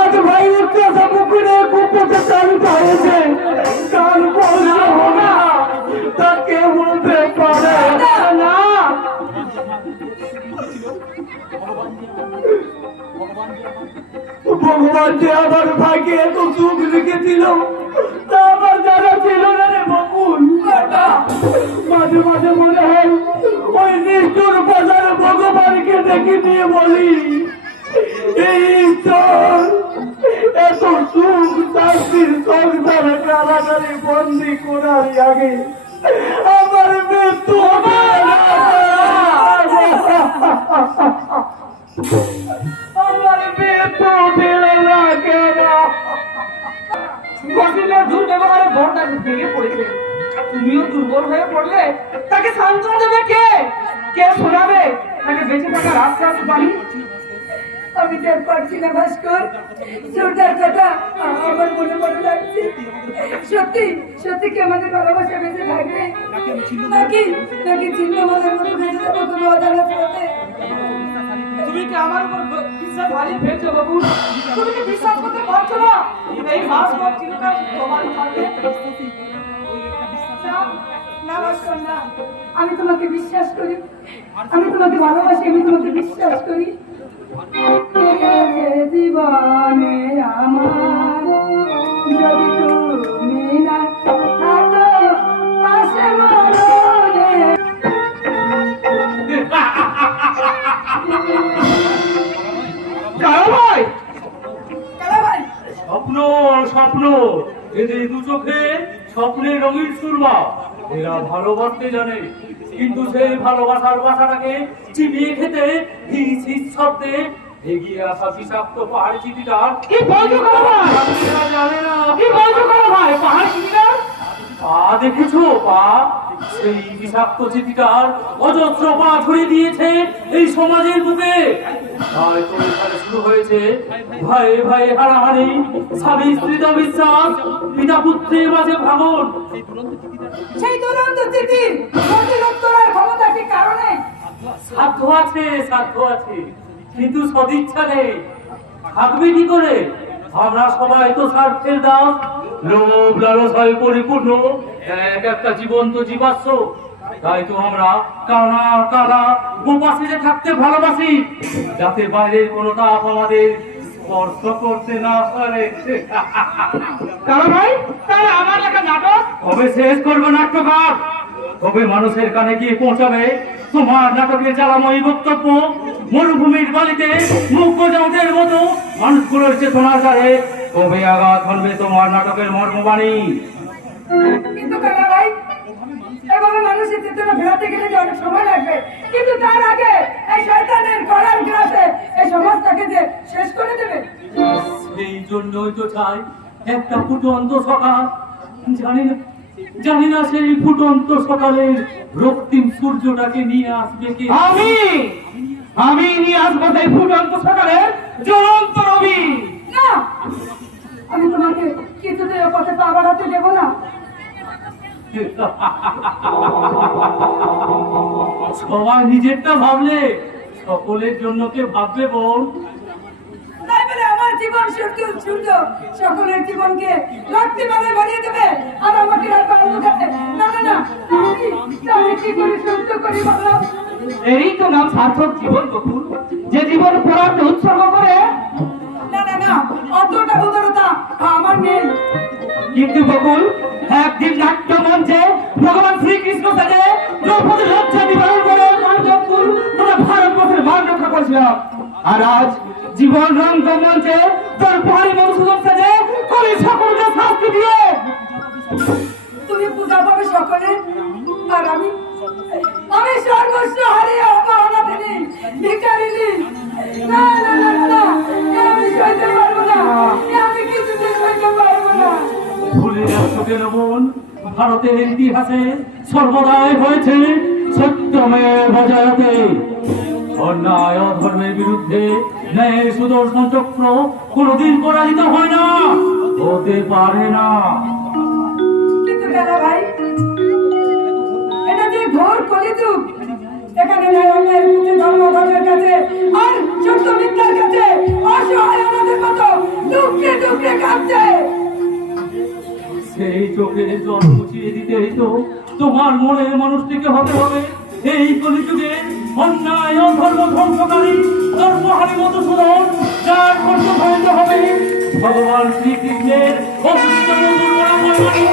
আজ ভাই আশা বুকে নিয়ে কুপথে চালিত হয়েছে, কাল বলতে হবে না তা কে বলতে পারে না। ভগবান যে আমার ভাগ্যে এত সুখ লিখেছিল তা আমার জানা ছিল না রে বকুল। মাঝে মাঝে মনে হয় ওই নিষ্ঠুর বাজারে ভগবানকে ডেকে নিয়ে বলি, এই ঈশ্বর এত সুখ শান্তির সংসারে কারাগারে বন্দি করার আগে আমার মৃত্যু হবে না। আমার মৃত্যু দিল না কেন? কদিনের দুর্ব্যবহারে বড়দা ভেঙে পড়েছে, তুমিও দুর্বল হয়ে পড়লে তাকে সান্ত্বনা দেবে কে? কে শোনাবে তাকে বেঁচে থাকার আশ্বাস বাণী? আমি টের পাচ্ছি না ভাস্কর, ছোটার কথা আমার মনে মনে লাগছে। সত্যি সত্যি কি আমাদের ভালোবাসা বেঁচে থাকবে, নাকি নাকি চিহ্ন মানের মতো বেঁচে যাবো কোনো অজানা পথে? তুমি কি আমার উপর বিশ্বাস হারিয়ে ফেলছো বাবু? তুমি কি বিশ্বাস করতে পারছো না এই ভাস্কর চিরকাল তোমার থাকবে? না ভাস্কর না, আমি তোমাকে বিশ্বাস করি, আমি তোমাকে ভালোবাসি, আমি তোমাকে বিশ্বাস করি। জীবনে আমার যদি তুমি না থাকো পাশে মরণে। স্বপ্ন স্বপ্ন, এদের দু চোখে স্বপ্নের রঙিন সুরমা। এরা ভালোবাসতে জানে, কিন্তু সেই ভালোবাসার বাসাটাকে চিবিয়ে খেতে হিস হিস শব্দে এগিয়ে আসা বিষাক্ত পাহাড়ি চিঠিটার কি বলছো ভাই? জানে না। কি বলছো ভাই? পাহাড় চিঠিটা পা দেখেছো? পা সেই বিষাক্ত চিঠিটার অজস্র পা ছড়িয়ে দিয়েছে এই সমাজের বুকে। তাই তো এখানে শুরু হয়েছে ভাইয়ে ভাইয়ে হারাহারি, স্বামী স্ত্রীতে অবিশ্বাস, পিতা পুত্রের মাঝে ভাঙন। সেই দুরন্ত চিঠি প্রতিরোধ করার ক্ষমতা কি কারণে? সাধ্য আছে, সাধ্য আছে, কিন্তু সদিচ্ছা নেই। থাকবে কি করে? আমরা সবাই তো স্বার্থের দাস, লোভ লালসায় পরিপূর্ণ এক একটা জীবন্ত জীবাশ্ম। তাই তো আমরা কানা কানা গোপাশে থাকতে ভালোবাসি, যাতে বাইরের কোনো তাপ আমাদের স্পর্শ করতে না পারে। কারণ ভাই, তাই আমার লেখা নাটক কবে শেষ করবে নাট্যকার? কবে মানুষের কানে গিয়ে পৌঁছাবে তোমার নাটকের জ্বালাময়ী বক্তব্য? মরুভূমির বালিতে মুখ্যজনদের মতো মানুষগুলোর চেতনার দ্বারে কবে আঘাত করবে তোমার নাটকের মর্মবাণী? কিন্তু কাকা ভাই, এভাবে মানুষের চেতনা ফেরাতে গেলে যে অনেক সময় লাগবে, কিন্তু তার আগে এই শয়তানের গলার গ্রাসে এই সমাজটাকে যে শেষ করে দেবে। সেই জন্যই তো চাই একটা ফুটন্ত সকাল। জানি না সেই ফুটন্ত সকালের রক্তিম সূর্যটাকে নিয়ে আসবে কে? আমি নিয়ে আসবো সেই ফুটন্ত সকালের জ্বলন্ত রবি। না, আমি তোমাকে কিছুতে ও পথে পা বাড়াতে দেবো না। সবাই নিজেরটা ভাবলে সকলের জন্য কে ভাববে বল? তাই বলে আমার জীবন সূর্য সকলের জীবনকে রক্তিমালে ভরিয়ে দেবে আর আমাকে আর কারণ দেবে না। না না, আমি কি করে সহ্য করি বলো? এই তো নাম সার্থক জীবন বকুল, যে জীবন পড়াতে উৎসর্গ করে। না না না, অতটা উদারতা আমার নেই। কিন্তু বকুল, একদিন নাট্য মঞ্চে ভগবান শ্রীকৃষ্ণ সাজে দ্রৌপদীর লজ্জা নিবারণ করে পাণ্ডবকুল তোরা ভারতবর্ষের মান রক্ষা করেছিলাম। আর আজ জীবন রঙ্গ মঞ্চে তোর ভারী মধুসূদন সাজে কবি সকলকে শাস্তি দিয়ে তুমি পূজা পাবে সকলে, আর আমি সর্বস্ব হারিয়ে অপরাধী ভিখারিনী। না না না না, আমি সইতে পারবো না, আমি কিছুতে সইতে পারবো না। ভুলে যাচ্ছ কেন বোন? ভারতের ইতিহাসে সর্বদাই হয়েছে সত্যমেব জয়তে। অন্যায় অধর্মের বিরুদ্ধে ন্যায়ের সুদর্শন চক্র কোনদিন পরাজিত হয় না, হতে পারে না। কিন্তু দাদা ভাই, এটা যে ঘোর কলিযুগ, এখানে ন্যায়ের কাছে, ধর্মের কাছে আর সত্য মিথ্যার কাছে অসহায় আমাদের মতো দুঃখে দুঃখে কাঁদছে। সেই চোখের জল মুছিয়ে দিতেই তো তোমার মনের মানুষটিকে হতে হবে এই কলিযুগে অন্যায় অধর্ম ধ্বংসকারী ধর্মহারী মধুসূদন, যার কণ্ঠ ধ্বংস হবে ভগবান শ্রীকৃষ্ণের অমৃত মধুর মনোমণি।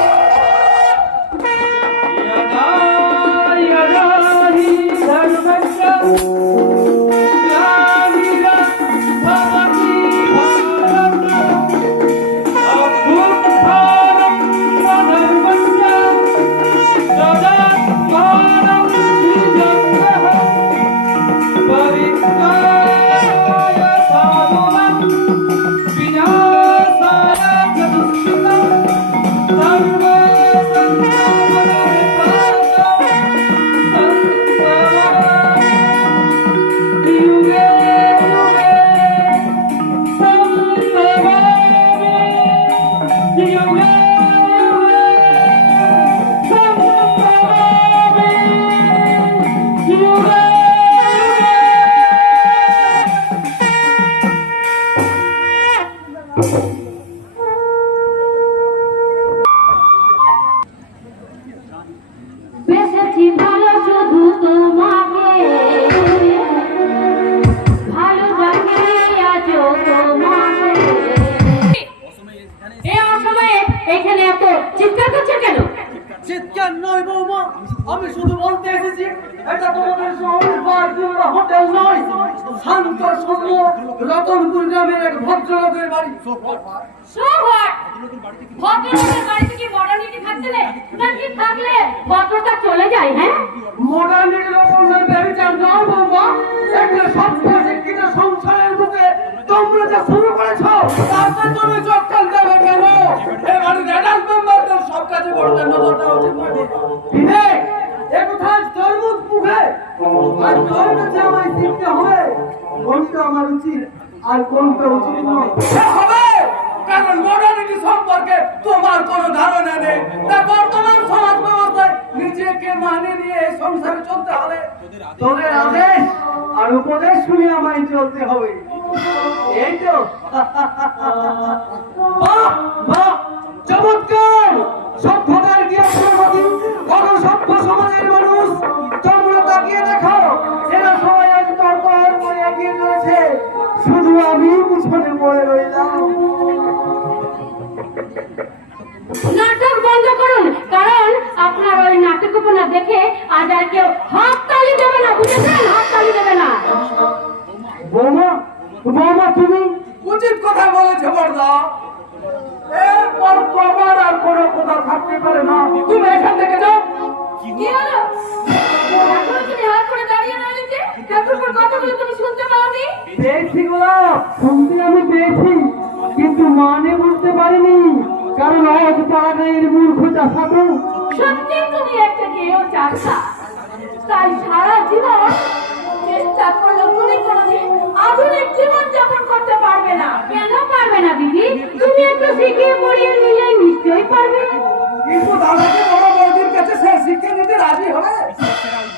বেসেছি ভালো শুধু তোমাকে, ভালোবাসি আজও তোমাকে। এই অসময়ে এখানে এত চিৎকার করছে কেন? চিৎকার নয় বৌমা, আমি শুধু বলতে এসেছি এটা তোমাদের শহরের বার কিংবা হোটেল নয়, শান্ত সৌম্য রতনপুর গ্রামের এক ভদ্রলোকের বাড়ি। সোহর ভদ্রলোকের বাড়িতে কি মডার্নিটি থাকছে নাকি থাকলে ভদ্রতা চলে যায়? হ্যাঁ, মডার্নিটির ওপর ব্যবচার নয় বৌমা, একটা সভ্য শিক্ষিত সংসারের বুকে তোমরা যা শুরু করেছো তাতে তুমি চক্কর দেবে কেন? এবারে অ্যাডাল্ট মেম্বারদের সব কাজে বড়দের নজর দেওয়া উচিত নয়। বিবেক মুখে আর তোর কাছে আমায় শিখতে হবে কোনটা আমার উচিত আর কোনটা উচিত নয়। হবে, কারণ মডার্নিটি সম্পর্কে তোমার কোনো ধারণা নেই। তাই বর্তমান সমাজ ব্যবস্থায় নিজেকে মানিয়ে নিয়ে এই সংসারে চলতে হবে। তোদের আদেশ আর উপদেশ শুনে আমায় চলতে হবে, এই তো। বাহ বাহ, চমৎকার! সভ্যতার জ্ঞানবাদী কত সভ্য সমাজের মানুষ তোমরা তাকিয়ে দেখো, এরা সবাই আজ তরতর করে এগিয়ে চলেছে, শুধু আমি পিছনে পড়ে রইলাম। নাটক বন্ধ করুন, কারণ আপনার ওই নাটক উপনা দেখে আজ আর কেউ হাততালি দেবে না, বুঝেছেন? হাততালি দেবে না। বৌমা, বৌমা তুমি উচিত কথা বলেছে বড়দা। এরপর তোমার আর কোনো কথা থাকতে পারে না, তুমি এখান থেকে যাও। কি হলো? এখনো তুমি হাত করে দাঁড়িয়ে রইলে যে? ঠাকুরপুর কথাগুলো তুমি শুনতে পাওনি? পেয়েছি গোলাপ, শুনতে আমি পেয়েছি, কিন্তু মানে বুঝতে পারিনি, কারণ আজ পাড়াগাঁয়ের মূর্খ চাষা তো। সত্যি তুমি একটা গেয়েও চাষা, তাই সারা জীবন চেষ্টা করলেও তুমি কোনোদিন আধুনিক জীবন যাপন করতে পারবে না। কেন পারবে না দিদি? তুমি একটু শিখিয়ে পড়িয়ে নিলে নিশ্চয়ই পারবে। কিন্তু দাদাকে বড় বড়দির কাছে সে শিক্ষা নিতে রাজি হবে।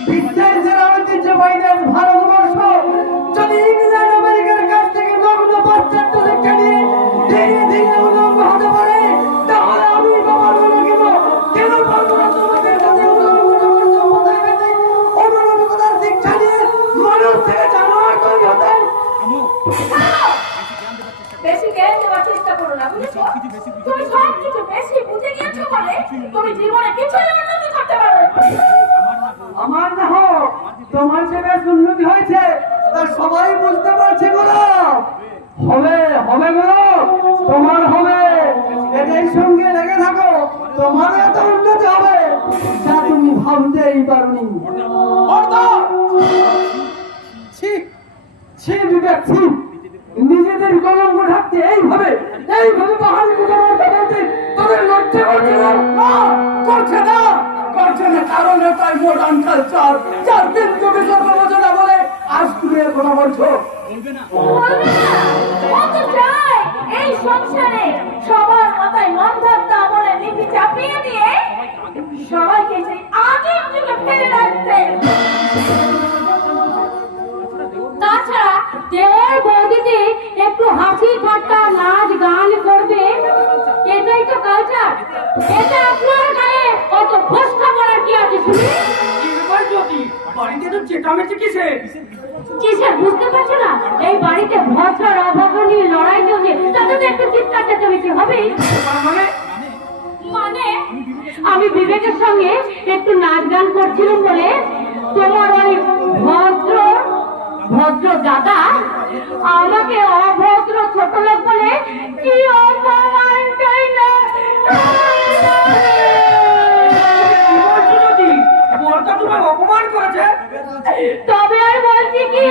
বিশ্বের সেরা ঐতিহ্যবাহী দেশ ভারতবর্ষ যদি ইংল্যান্ড আমেরিকার কাছ থেকে নগ্ন পাশ্চাত্য শিক্ষা নিয়ে ধীরে ধীরে উন্নত হতে পারে, তাহলে আমি বাবার মনে কেন পারবো না তোমাদের সাথে অনুরূপতার শিক্ষা নিয়ে মানুষ থেকে জানোয়ার তৈরি হতে। বেশি জ্ঞান দেওয়ার চেষ্টা করো না, বুঝেছো? তুমি সব কিছু বেশি বুঝে গিয়েছো বলে তুমি জীবনে কিছুই উন্নতি করতে পারো না। আমার না হোক, তোমার যে বেশ উন্নতি হয়েছে তা সবাই বুঝতে পারছে গোলাপ। হবে হবে গোলাপ, তোমার হবে, এটাই সঙ্গে লেগে থাকো, তোমার এত উন্নতি হবে যা তুমি ভাবতেই পারোনি। বড়দা, ছি ছি বিবেক, ছি! নিজেদের কলঙ্ক ঢাকতে এইভাবে এইভাবে বাহারি কথাবার্তা বলতে তোদের লজ্জা করছে না? না, করছে না, করছে না, কারণ এটাই মডার্ন কালচার, যার বিন্দু বিসর্গ বোঝো না বলে আজ তুমি এর কথা বলছো। বলবে না, ও তো চায় এই সংসারে সবার মাথায় মন্ধাত্তা আমলের নীতি চাপিয়ে দিয়ে সবাইকে সেই আগের যুগে ফেলে রাখতে। তাছাড়া দেওয়ার বৌদিতে একটু হাসি ঠাট্টা নাচ গান করবে, এটাই তো কালচার। এটা আপনার গায়ে অত ফোসকা পড়ার কি আছে শুনি? এবার যদি বাড়িতে তো চেটামেচি কিসের? কিসের বুঝতে পারছো না? এই বাড়িতে ভদ্র আর অভদ্র নিয়ে লড়াই চলছে, তাতে তো একটু চিৎকার চেঁচামেচি হবেই। মানে মানে আমি বিবেকের সঙ্গে একটু নাচ গান করছিলাম বলে তোমার ওই ভদ্র ভদ্র দাদা আমাকে অভদ্র ছোট লোক বলে কি অপমানটাই না। বড়দা তোমার অপমান করেছে? তবে আর বলছি কি,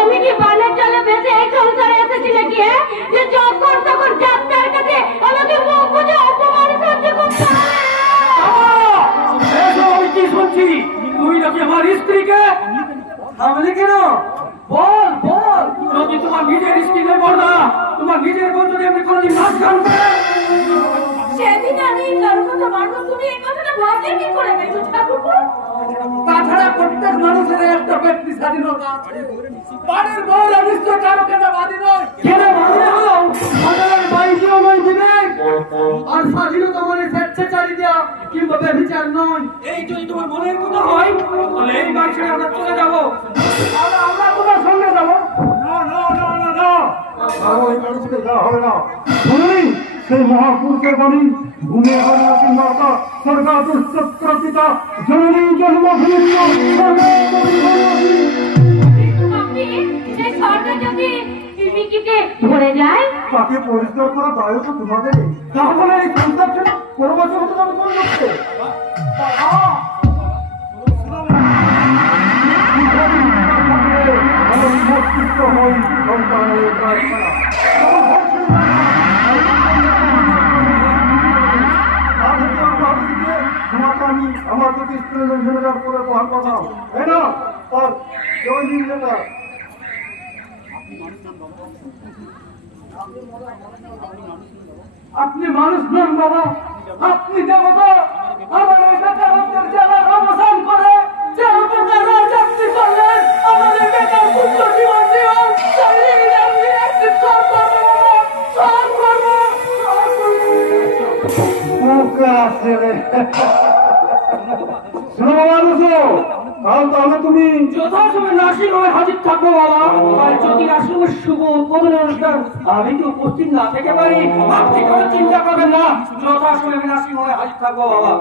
আমি কি বানের জলে বেঁচে এই সংসারে এসেছি নাকি, যে যখন তখন যাত্রার কাছে আমাকে মুখ বুঝে অপমান সহ্য করতে হবে? এসব আমি কি শুনছি? তুই নাকি আমার স্ত্রীকে থামলে কেন? বল বল। যদি তোমার নিজের স্ত্রী নেই বড়দা, তোমার নিজের বোন যদি এমনি কোনোদিন নাচ গান করে, সেদিন আমি কারো কথা মানবো, তুমি এই কথাটা ভাবলে কি করে বেঁচে ঠাকুরপো? তাছাড়া প্রত্যেক মানুষের একটা ব্যক্তি স্বাধীনতা আছে। বাড়ির বউরা নিশ্চয় কারো কেন বাদী নয়। কেন ভাবলে হলো সকালের বাইকে আমার বিবেক, আর স্বাধীনতা মানে স্বেচ্ছাচারিতা কিংবা ব্যভিচার নয়। এই যদি তোমার মনের কথা হয়, তাহলে এই বাড়ি ছেড়ে আমরা চলে যাবো। তাহলে আমরা তোমার সঙ্গে যাবো। না না না না না, আর ওই বাড়ি থেকে যাওয়া হবে না। শুনুন সেই মহাপুরুষের বাণী, ভূমি আদিবাসী মাতা স্বর্গা দুশ্চক্র পিতা জননী জন্মভূমি আপনি সেই স্বর্গে যদি পিপিকিতে ভরে যায়, তাকে পরিষ্কার করা দায়ও তো তোমাদের। তাহলে এই সংসার ছেড়ে কোনো বছর হতে যাবে কোন লোককে? মস্তিষ্ক হই সন্তানের কারখানা। তোমার আমি আমার প্রতি স্টুডেন্ট করে বহাল করলাম, তাই না? আর জয়দীপ নেতা আপনি মানুষ নন বাবা, আপনি দেবতা। আমার এই বেকারত্বের জ্বালার অবসান করে যে উপকার রাজত্ব করলেন আমাদের বেকার পুত্র জীবন জীবন চালিয়ে যাবি একটি সব করবো বাবা, সব করবো, সব করবো। মুখে আসছে রে। শোনো মানুষ, কাল তাহলে তুমি যথাসময়ে নার্সিংহোমে হাজির থাকবো বাবা। আর যদি নার্সিংহোমের শুভ উদ্বোধন অনুষ্ঠান আমি তো উপস্থিত না থেকে পারি, আপনি কোনো চিন্তা করবেন না, যথাসময়ে আমি নার্সিংহোমে হাজির থাকবো বাবা।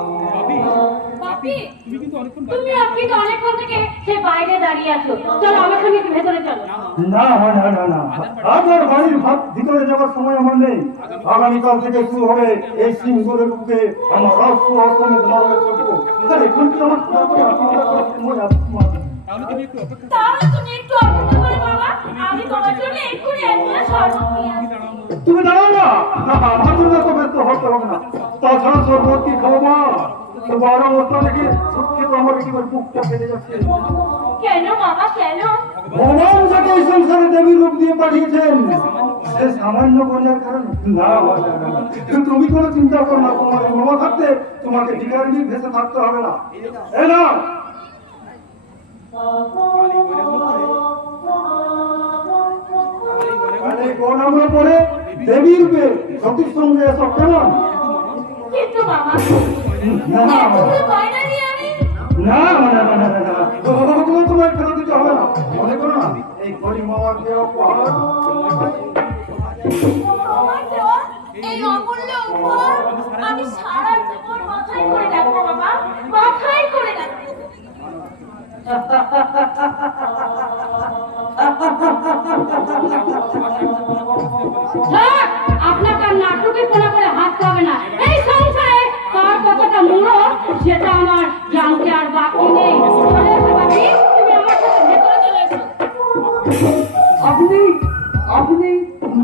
বাপি, তুমি আপনি তো অনেকক্ষণ থেকে সে বাইরে দাঁড়িয়ে আছো, চলো আমার সঙ্গে একটু ভেতরে চলো। না না না না, আমার বাড়ির ভিতরে যাওয়ার সময় আমার নেই। আগামীকাল থেকে শুরু হবে এই সিংহরের রূপে আমার রাষ্ট্র অর্থনীতি ধর্মের চলবো। এখন কি আমার চিন্তা করার সময় আছে তোমার? তাহলে তুমি একটু অপেক্ষা করো বাবা, আমি তোমার জন্য এক্ষুনি একবার শরবত নিয়ে আসছি। তুমি দাঁড়াও না, আমার জন্য তো ব্যস্ত হতে হবে না। তাছাড়া শরবত কি খাবো মা? তোমার অবস্থা দেখে সত্যি তো আমার একেবারে বুকটা ফেটে যাচ্ছে। কেন বাবা, কেন? ভগবান যাকে এই সংসারে দেবীর রূপ দিয়ে পাঠিয়েছেন সে সামান্য বোঝার কারণে না, কিন্তু তুমি কোনো চিন্তা করো না, তোমার বাবা থাকতে তোমাকে ভিখারি দিয়ে ভেসে থাকতে হবে না। এই না গণাগুলো পরে দেবী রূপে সতীর সঙ্গে এসব কেমন? কিন্তু বাবা, না এতগুলো গয়না নিয়ে আমি না না না না না, ওগুলো তোমার ফেরত দিতে হবে না। মনে করো না এই গরিব মামার দেওয়া উপহার, তোমার দেওয়া এই অমূল্য উপহার আমি সারা জীবন মাথায় করে রাখবো বাবা, মাথায় করে রাখবো। থাক, আপনাকে আর নাটকের কোনা করে হাসতে হবে না। এই সংসারে কার কতটা মূল্য সেটা আমার জানতে আর বাকি নেই। চলে এসো বাপি, তুমি আমার সাথে ভেতরে চলে এসো। আপনি আপনি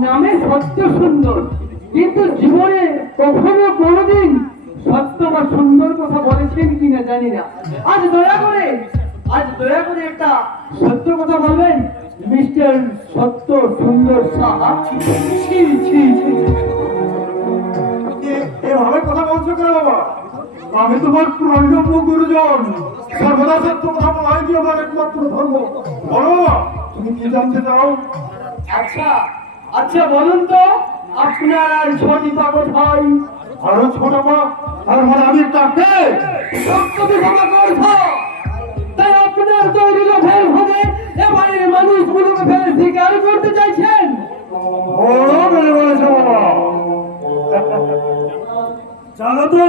নামে সত্য সুন্দর, কিন্তু জীবনে কখনো কোনোদিন সত্য বা সুন্দর কথা বলেছেন কিনা জানি না। আজ দয়া করে একটা সত্য কথা বলবেন মিস্টার সত্য সুন্দর সাহা। ছি ছি ছি। এভাবে কথা বলছো কেন বাবা? আমি তোমার প্রণম্য গুরুজন, সর্বদা সত্য কথা বলাই কি আমার একমাত্র ধর্ম। বলো বাবা, তুমি কি জানতে চাও? আচ্ছা আচ্ছা বলুন তো, আপনার আর ছোটিপা কোথায়? আরো ছোট মা, আর মানে আমি কাকে সত্য বিভাগ করছ, তাই আপনার তৈরি লোভের ভোগে এবারের মানুষগুলোকে ফেলে স্বীকার করতে চাইছেন? বড় বেড়ে বলেছো বাবা। জানো তো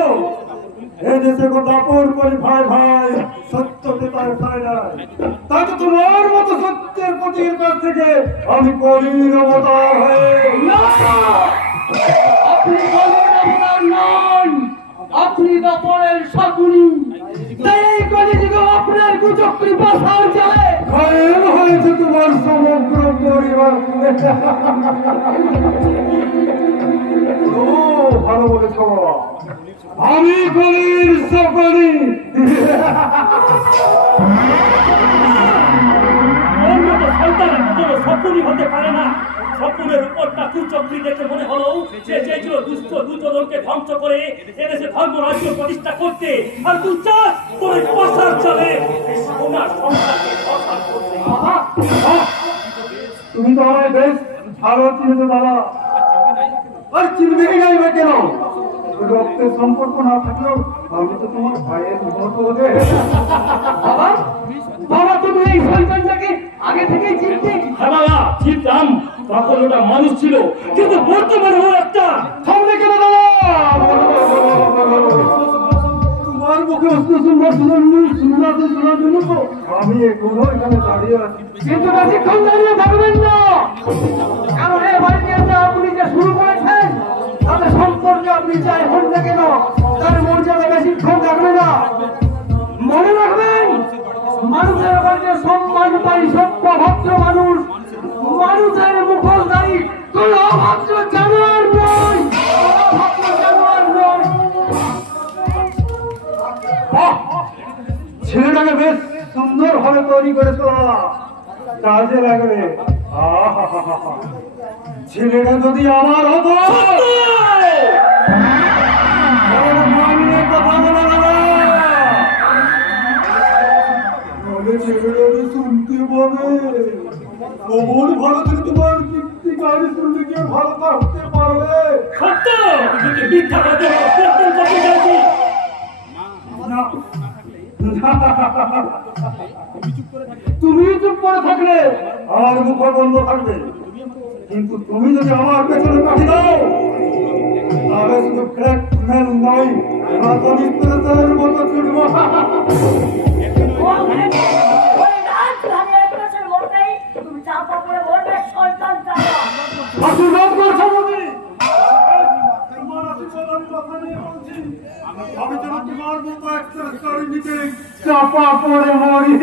এই দেশে দাপর করে ভাই ভাই সত্যতে তার ঠাই নাই। তা তো তোমার মতো সত্যের প্রতির কাছ থেকে আমি কলির অবতার হয়ে না! আপনি বলেন আপনার নন, আপনি দপরের শকুনি। তাই এই কলিযুগে আপনার কুচক্রি পাশার চলে। ঘায়েল হয়েছে তোমার সমগ্র পরিবার। ও ভালো বলেছ বাবা, আমি কলির সকলি। ওর মতো শয়তানের কোনো শকুনি হতে পারে না। শকুনের উপরটা কুচক্রি দেখে মনে হলো সে চেয়েছিল দুষ্ট দুজনকে ধ্বংস করে এদেশে ধর্ম রাজ্য প্রতিষ্ঠা করতে, আর তুই চাস তোর পাশার চলে এই সোনার সংসারকে অসার করতে। তুমি তো আমায় বেশ ভালো চিনেছো দাদা, আর চিনবেই নাই বা কেন? রক্তের সম্পর্ক না থাকলেও আমি তো তোমার ভাইয়ের মতো হতে। বাবা বাবা, তুমি এই শয়তানটাকে আগে থেকেই চিনতে? হ্যাঁ বাবা, চিনতাম, তখন ওটা মানুষ ছিল, কিন্তু বর্তমানে ও একটা। সামনে কেন দাদা? তোমার মুখে অস্ত্র শোনার জন্য তো আমি এখনো এখানে দাঁড়িয়ে আছি। কিন্তু বেশিক্ষণ দাঁড়িয়ে থাকবেন না, কারণ এ বাড়িতে আপনি যে শুরু করেছেন তাদের সম্পর্কে আপনি যাই হন না কেন তার মর্যাদা বেশিক্ষণ থাকবে না। মনে রাখবেন, মানুষের বাড়িতে সম্মান পাই সভ্য ভদ্র মানুষ, মানুষের মুখোশধারী কোন অভদ্র জানোয়ার নয়, অভদ্র জানোয়ার নয়। বাহ, ছেলেটাকে বেশ সুন্দর ভাবে তৈরি করেছো বাবা, কাজে লাগবে। আহাহাহা। ছেলেটা যদি আমার হতো, তাহলে মানিয়ে কথা বলে দাদা, তাহলে ছেলেটা শুনতে পাবে। খবর ভালো থেকে তোমার কীর্তি গাড়ি শুনতে গিয়ে ভালো থাকতে পারবে। সত্য যদি মিথ্যা কথা প্রশ্ন করতে যাচ্ছি না। তুমি চুপ করে থাকলে আমার মুখ বন্ধ থাকবে, কিন্তু তুমি যদি আমার পেছনে কাটি দাও, তাহলে শুধু ব্ল্যাকমেল নয়, রাজনীতি প্রেসের মতো ছুটবো। তুমি চাপা করে বলবে শয়তান চাপা। আশীর্বাদ করছো বলি, তোমার আশীর্বাদ আমি কথা নিয়ে বলছি। আমি যেন তোমার মতো একটা গাড়ি নিতে চাপা পড়ে মরি।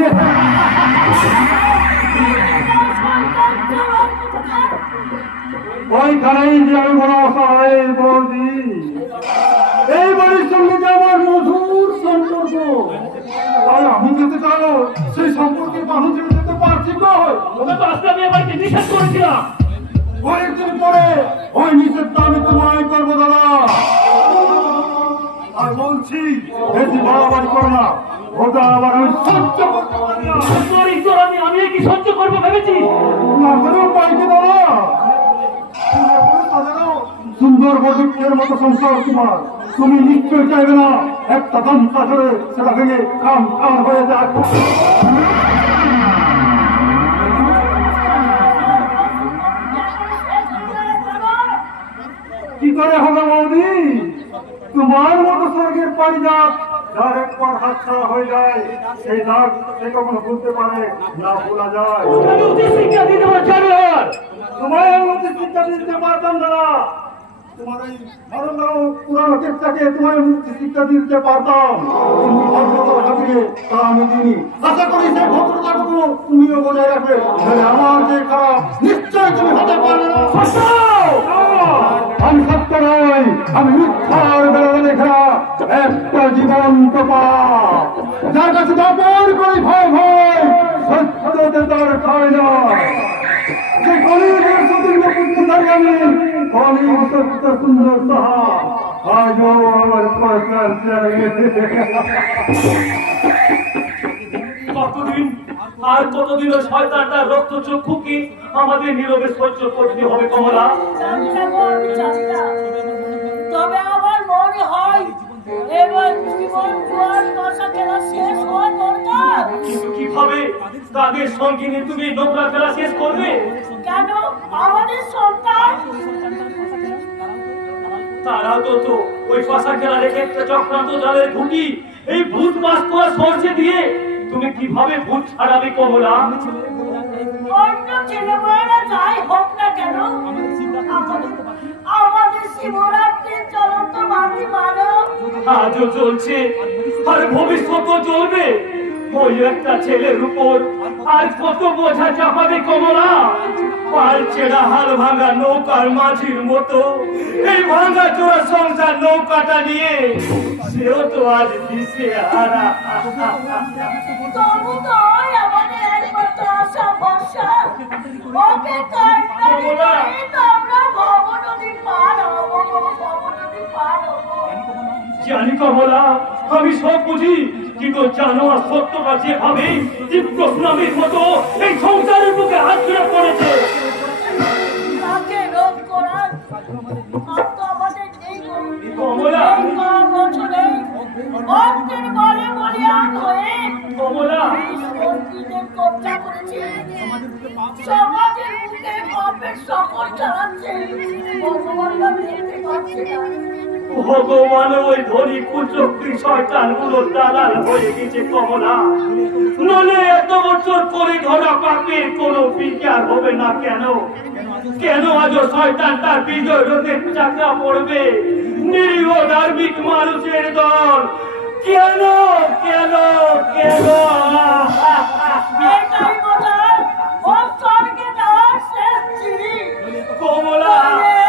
ওইখানেই যে আমি বড় অসহায় বলছি, এই বাড়ির সঙ্গে যে আমার মধুর সম্পর্ক, তাই আমি যেতে চাও সেই সম্পর্কে মানুষ যেতে পারছি না। ওকে তো আজকে আমি আমাকে নিষেধ করেছিলাম। কয়েকদিন পরে ওই নিষেধটা আমি তোমায় করবো দাদা। আর বলছি বেশি বাড়াবাড়ি করো না, ওটা আবার আমি সহ্য করতে পারি না। তোর ঈশ্বর আমি কি সহ্য করবো ভেবেছি? না করেও পাইকে দাদা, সুন্দর বধূর মতো সংসার তোমার, তুমি নিশ্চয় চাইবে না একটা দন্তা ধরে সেটা ভেঙে কাম কাম হয়ে যায়। কি করে হবে বৌদি? তোমার মতো স্বর্গের পারিজাত যার একবার হাত ছাড়া হয়ে যায়, সেই দাগ সে কখনো ভুলতে পারে না, ভোলা যায়। আমি উচিত শিক্ষা দিতে পারছি আর তোমায় আমি উচিত শিক্ষা দিতে পারতাম দাদা, তোমার এই পুরানো কেসটাকে তোমায় উচিত শিক্ষা দিতে পারতাম, কিন্তু ভদ্রতার খাতিরে তা আমি দিইনি। আশা করি সেই ভদ্রতাটুকু তুমিও বজায় রাখবে, তাহলে আমার যে খারাপ নিশ্চয় তুমি হতে পারবে না। আমি সত্য নই, আমি মিথ্যার বেলা লেখা একটা জীবন্ত পাপ, যার কাছে দাপন করি ভয় ভয়, সত্যতে তার ঠাঁই নয়। যে কলিযুগের সুদীর্ঘ পুত্রধারী আমি, কলির সত্য সুন্দর সাহা, আজও আমার পয়সার চাই। কতদিন আর কতদিন ওই শয়তানটার রক্ত চক্ষুকে আমাদের নীরবে সহ্য করতে হবে কমলা? চাচা গো, আমি চাচা। তবে আমার মনে হয় এবার জীবন জোয়ার দশা খেলা শেষ হওয়া দরকার। কিন্তু কিভাবে তাদের সঙ্গে নিয়ে তুমি নোংরা খেলা শেষ করবে? কেন আমাদের সন্তান তারা তো ওই পাশা খেলা রেখে একটা চক্রান্ত জালের ঢুকি এই ভূত মাস করা সরষে দিয়ে তুমি কিভাবে ভূত ছাড়াবে কমলা? অন্য ছেলেমেয়েরা যাই হোক না কেন, আমাদের শিবরাত্রির চলন্ত মাটি মানব আজও চলছে আর ভবিষ্যৎও চলবে। ওই একটা ছেলের উপর আর কত বোঝা চাপাবে কমলা? পাল ছেড়া হাল ভাঙা নৌকার মাঝির মতো এই ভাঙা চোরা সংসার নৌকাটা নিয়ে সেও তো আজ দিশে হারা। তবু তো আমাদের একমাত্র আশা ভরসা, ওকে কান্না আমরা ভব নদী পার হবো, ভব নদী পার হবো। জানি কমলা, আমি সব বুঝি, কিন্তু জানো আর সত্যটা যেভাবে তীব্রস্নামীর মতো এই সংসারের বুকে হাত ধরে পড়েছে। তাকে রোধ করার আর তো আমাদের নেই গো। কমলা, এই কম বছরে অর্থের বলে বলিয়ান হয়ে কমলা, এই মন্ত্রীদের কবজা করেছে, সমাজের বুকে পাপের সকল চালাচ্ছে, ভগবানরা দেখতে পাচ্ছে না। ভগবান ওই ধনী কুচক্রী শয়তানগুলোর দালাল হয়ে গেছে কমলা। নলে এত বছর করে ধরা পাপের কোনো বিচার হবে না কেন? কেন আজ শয়তান তার বিজয় রথের চাকা পড়বে নিরীহ ধার্মিক মানুষের দল? কেন কেন কেন? এটাই বোধহয় ওর স্বর্গে যাওয়ার শেষ চিঠি। কমলা,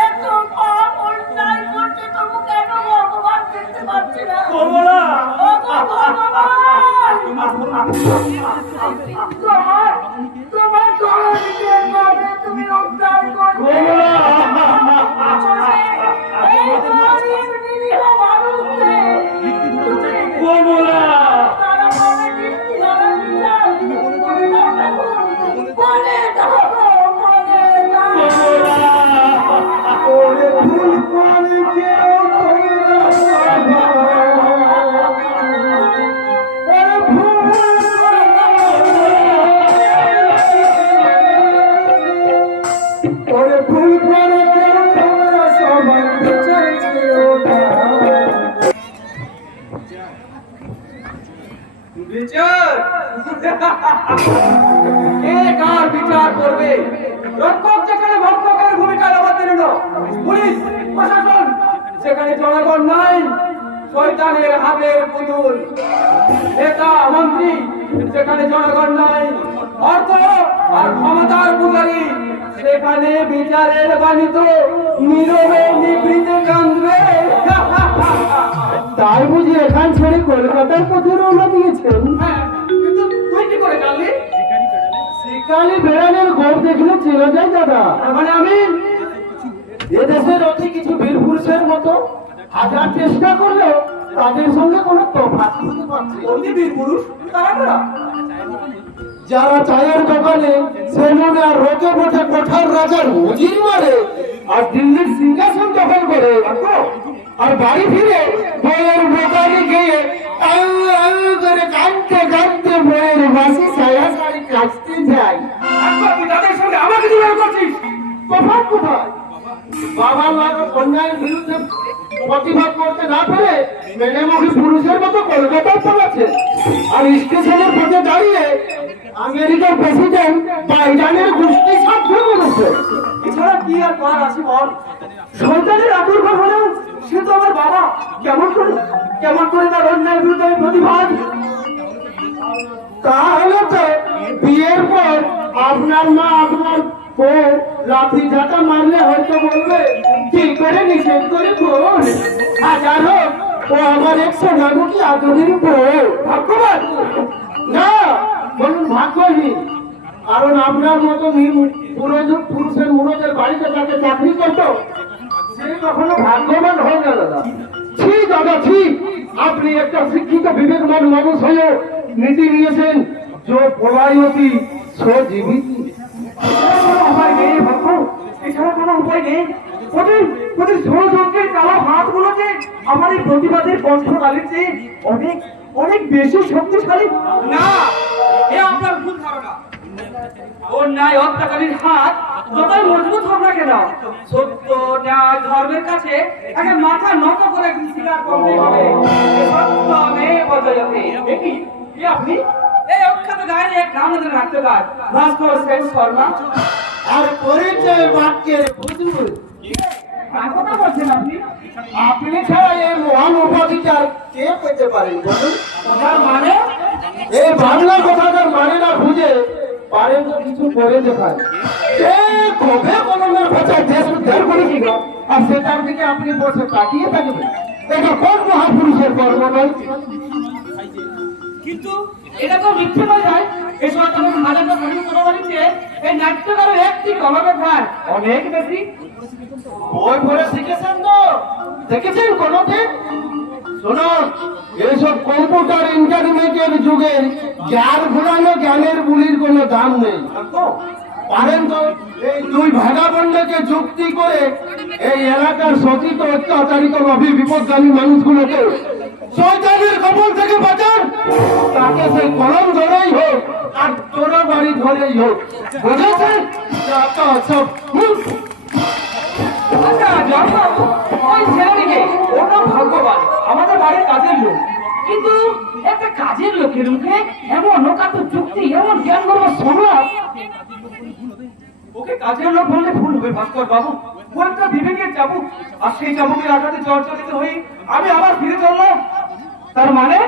এত পাপ অন্যায় করছে, তবু কেন ভগবান দেখতে পাচ্ছে না? কমলা, ওগো ভগবান ওরে ভুল করে কেউ তোমরা সবাই বিচার চেও না। বিচার কে কার বিচার করবে? রক্ষক যেখানে ভক্ষকের ভূমিকায় অবতীর্ণ, পুলিশ প্রশাসন সেখানে জনগণ নাই, শয়তানের হাতের পুতুল। নেতা মন্ত্রী সেখানে জনগণ নাই, অর্থ আর ক্ষমতার পূজারী সেখানে বিচারের বাণী তো নীরবে নিভৃতে কাঁদবে। তাই বুঝি এখান ছেড়ে কলকাতার পথে রওনা দিয়েছেন? হ্যাঁ, কিন্তু তুই কি করে জানলি? শিকালি বেড়ালের গোপ দেখলে চেনা যায় দাদা। মানে আমি এদেশের অতি কিছু বীর পুরুষের মতো হাজার চেষ্টা করলেও তাদের সঙ্গে কোনো তফাৎ খুঁজে পাচ্ছি না। অতি বীর পুরুষ তারা কারা? যারা চায়ের দোকানে সেলুনে আর রোজে বসে কোঠার রাজার মজির মারে আর দিল্লির সিংহাসন দখল করে, আর বাড়ি ফিরে বইয়ের দোকানে গিয়ে আউ আউ করে কাঁদতে কাঁদতে বইয়ের বাসি সায়া শাড়ি কাচতে যায়। একবার তুই তাদের সঙ্গে আমাকে তুলনা করছিস? তফাৎ কোথায়? বাবার লাগা অন্যায়ের বিরুদ্ধে প্রতিবাদ করতে না পেরে মেনেমুখী পুরুষের মতো কলকাতায় পড়েছে, আর স্টেশনের পথে দাঁড়িয়ে আমেরিকার প্রেসিডেন্ট বাইডেনের গোষ্ঠী সাধ্য করেছে। এছাড়া কি আর করার আছে বল? সন্তানের আবির্ভাব হলে সে তো আমার বাবা, কেমন করে তার অন্যায়ের বিরুদ্ধে প্রতিবাদ? তাহলে তো বিয়ের পর আপনার মা আপনার বউ লাঠি ঝাঁটা মারলে হয়তো বলবে কি করে নিষেধ করে বল, হাজার হোক ও আমার এক সোনামুখী আদরের বউ। ভাগ্যবান না, বলুন ভাগ্যহীন। কারণ আপনার মতো পুরুষের মুরদের বাড়িতে তাকে চাকরি করতো, সে কখনো ভাগ্যবান হয় না দাদা। ঠিক দাদা ঠিক, আপনি একটা শিক্ষিত বিবেকবান মানুষ হয়ে নীতি নিয়েছেন যে প্রবায়তী সজীবিত। উপায় নেই ভাগ্য, এছাড়া কোনো উপায় নেই। ওদের ষড়যন্ত্রের কালো হাতগুলোতে আমার এই প্রতিবাদের কণ্ঠকালের চেয়ে অনেক অনেক বেশি শক্তিশালী। না, এ আপনার ভুল ধারণা। অন্যায় অত্যাচারীর হাত যতই মজবুত হোক না কেন, সত্য ন্যায় ধর্মের কাছে একে মাথা নত করে স্বীকার করতে হবে। সত্যমে বজয়তে। দেখি কি আপনি এই অখ্যাত গায়ের এক নামধারী নাট্যকার ভাস্কর সেন শর্মা, আর পরিচয় বাক্যের বুঝবুঝ কার কথা বলছেন আপনি? আপনি ছাড়া এই মহান উপাধিটা কে পেতে পারেন বলুন? তার মানে এই বাংলা কথাটার মানে না বুঝে পারেন তো কিছু করে দেখান। কবে কলমের ভাষায় দেশ উদ্ধার করেছি গো, আর সেটার দিকে আপনি বসে তাকিয়ে থাকবেন? এটা কোন মহাপুরুষের কর্ম নয়? কিন্তু এটা তো মিথ্যে বলা যায়। এসব তখন হাজারটা ঘটনা কোনো বাড়িতে এই নাট্যকারের একটি কলমের ভার অনেক বেশি। বই পড়ে শিখেছেন তো? দেখেছেন কোনোদিন? শুনুন, এইসব কম্পিউটার ইন্টারনেটের যুগে জ্ঞান ঘুরানো জ্ঞানের বুলির কোনো দাম নেই। পারেন তো এই দুই ভাগাবন্ডকে যুক্তি করে এই এলাকার শোষিত অত্যাচারিত অভি বিপদগামী মানুষগুলোকে শয়তানের কবল থেকে বাঁচান। তাকে সেই কলম ধরেই হোক আর তোরা বাড়ি ধরেই হোক, বুঝেছেন? সব আচ্ছা জানবাবু, ওই ছেলেটিকে ওটা ভাগ্যবান, আমাদের বাড়ির কাজের লোক। কিন্তু একটা কাজের লোকের মুখে এমন অকাত যুক্তি, এমন জ্ঞান গর্ব সংলাপ, ওকে কাজের লোক বললে ভুল হবে ভাস্কর বাবু। ও একটা বিবেকের চাবুক, আর সেই চাবুকের আঘাতে চর্চরিত হয়ে আমি আবার ফিরে চললাম। তার মানে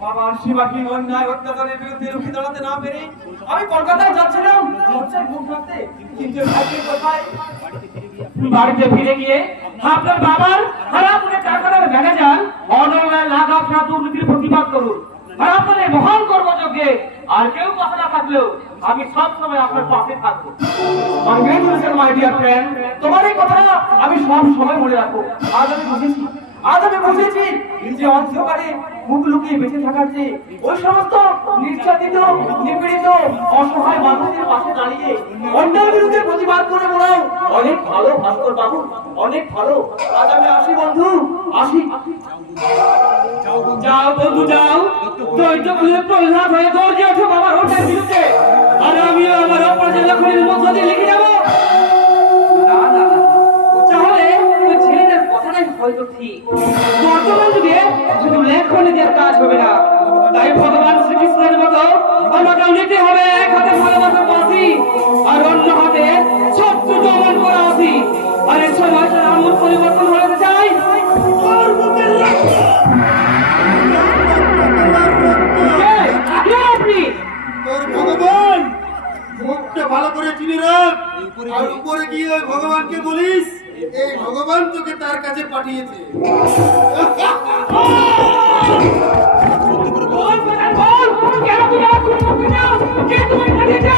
বাবার সীমাহীন অন্যায় অত্যাচারের বিরুদ্ধে রুখে দাঁড়াতে না পেরে আমি কলকাতায় যাচ্ছিলাম লজ্জায় মুখ ঢাকতে। কিন্তু ভাগ্যের কোথায় বাড়িতে ফিরে গিয়ে আপনার বাবার হারাপুরে টাকার ম্যানেজার অনলাইন লাখ আপনার দুর্নীতির প্রতিবাদ করুন। আর আপনাদের মহান কর্মযোগ্যে আর কেউ কথা না থাকলেও আমি সব সময় আপনার পাশে থাকবো। কংগ্রেচুলেশন মাই ডিয়ার ফ্রেন্ড, তোমার এই কথা আমি সব সময় মনে রাখবো। আজ আমি বুঝেছি যে অন্ধকারে মুখ লুকিয়ে বেঁচে থাকার চেয়ে ওই সমস্ত নির্যাতিত নিপীড়িত অসহায় মানুষের পাশে দাঁড়িয়ে অন্যায়ের বিরুদ্ধে প্রতিবাদ করে বলাও অনেক ভালো ভাস্কর বাবু, অনেক ভালো। আজ আমি আসি বন্ধু, আসি। যাও বন্ধু যাও। দৈত্য খুলে প্রহ্লাদ হয়ে গর্জে ওঠে বাবার হোটের বিরুদ্ধে, আর আমিও আমার অপরাধের লেখনের মধ্য দিয়ে লিখে যাবো। না না না, তাহলে ওই ছেলেদের কথাটাই হয়তো ঠিক। বর্তমান যুগে শুধু লেখনীদের কাজ হবে না, তাই ভগবান শ্রীকৃষ্ণের মতো আমাকেও নিতে হবে এক হাতে ভালোবাসা বাসি আর অন্য হাতে শত্রু দমন করা আসি। আর এই সমাজের আমূল পরিবর্তন হতে চাই। তোর বুকের রক্ত, কে আপনি? তোর ভগবান, মুখটা ভালো করে চিনে রাখ। আর উপরে গিয়ে ওই ভগবানকে বলিস এই ভগবান তোকে তার কাছে পাঠিয়েছে। বল, কেন তুমি আমার খুন করতে চাও? কে তোমায় পাঠিয়েছে?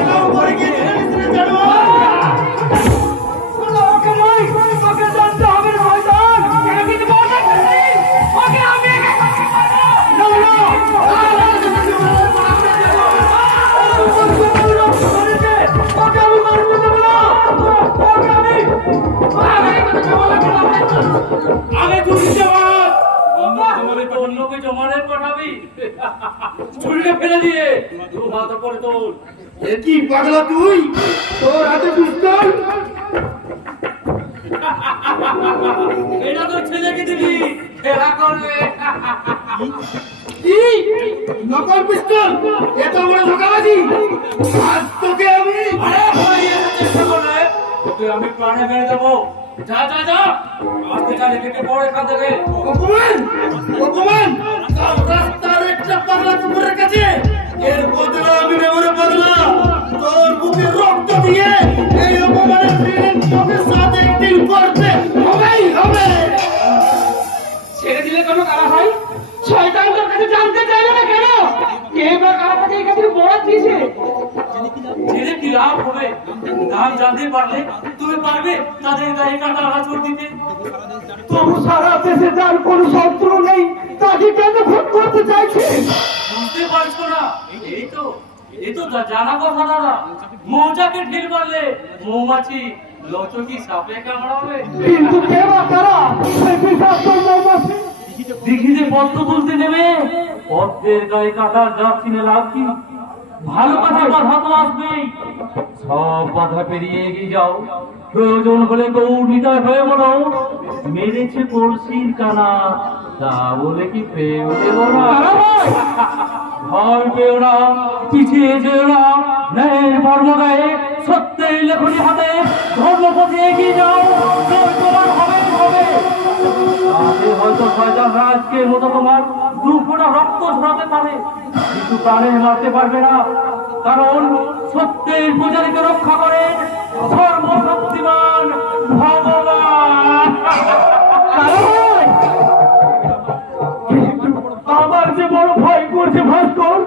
এটা উপরে গিয়ে ছেড়ে দিস রে জানোয়ার। ওকে নয়, ওকে জানতে হবে না শয়তান। কেন কিন্তু বলতে চাই? ওকে আমি একা করতে পারবো। না না, ওকে আমি মারতে দেবো না। ওকে আমি তুমি জবাব তোমাকে তো অন্যকে জমানে পাঠাবি। ছুরিটা ফেলে দিয়ে দু মাথা করে তোল। এ কি পাগলা তুই? তোর হাতে পিস্তল? এটা তো ছেলেকে দিবি, খেলা করবে। কি নকল পিস্তল? এ তো আমরা ধোঁকাবাজি। আজ তোকে আমি আরে হইয়ে চেষ্টা করলে তোকে আমি প্রাণে মেরে দেবো। যা যা যা, আজকে চালে কেটে পড়ে এখান থেকে। অপমান, অপমান। কাল রাস্তার একটা পাগলা কুকুরের কাছে এর বদলা আমি নেব রে পাগলা। তোর বুকে রক্ত দিয়ে এই অপমানের দিন তোকে সাথে একদিন করতে হবেই হবে। ছেড়ে দিলে কোনো কারা হয়? শয়তান তোর কাছে জানতে চাইলে না কেন? কে বা কারা কাছে এই কাছে বড় দিয়েছে? ছেড়ে কি লাভ হবে? নাম জানতে পারলে তুমি পারবে তাদের গায়ে কাটা আঁচড় দিতে। তবু সারা দেশে যার কোনো শত্রু নেই তাকে কেন খুন করতে চাইছে? বুঝতে পারছো না? এই তো জানা কথা দাদা। মৌচাকে ঢিল মারলে মৌমাছি লচকি সাপে কামড়াবে। কিন্তু কে বা কারা সেই বিষাক্ত মৌমাছি? দিঘিতে পদ্ম তুলতে নেবে পদ্মের গায়ে কাটার যা চিনে লাভ কি? ভালো কথা বাধা তো আসবেই, সব বাধা পেরিয়ে এগিয়ে যাও। প্রয়োজন হলে গৌরীদয় হয়ে বলো মেরেছে কলসির কানা, তা বলে কি পেয়েও দেব না? ভয় পেও না, পিছিয়ে যেও না, ন্যায়ের মর্ম গায়ে সত্যের লেখনী হাতে ধর্মপথে এগিয়ে যাও। জয় তোমার হবে হবে। তাতে হয়তো শয়তান রাজকের মতো তোমার দু ফোঁটা রক্ত ঝরাতে পারে, কিন্তু প্রাণে মারতে পারবে না, কারণ সত্যের পূজারীকে রক্ষা করেন সর্বশক্তিমান ভগবান। আমার যে বড় ভয় করছে ভাস্কর,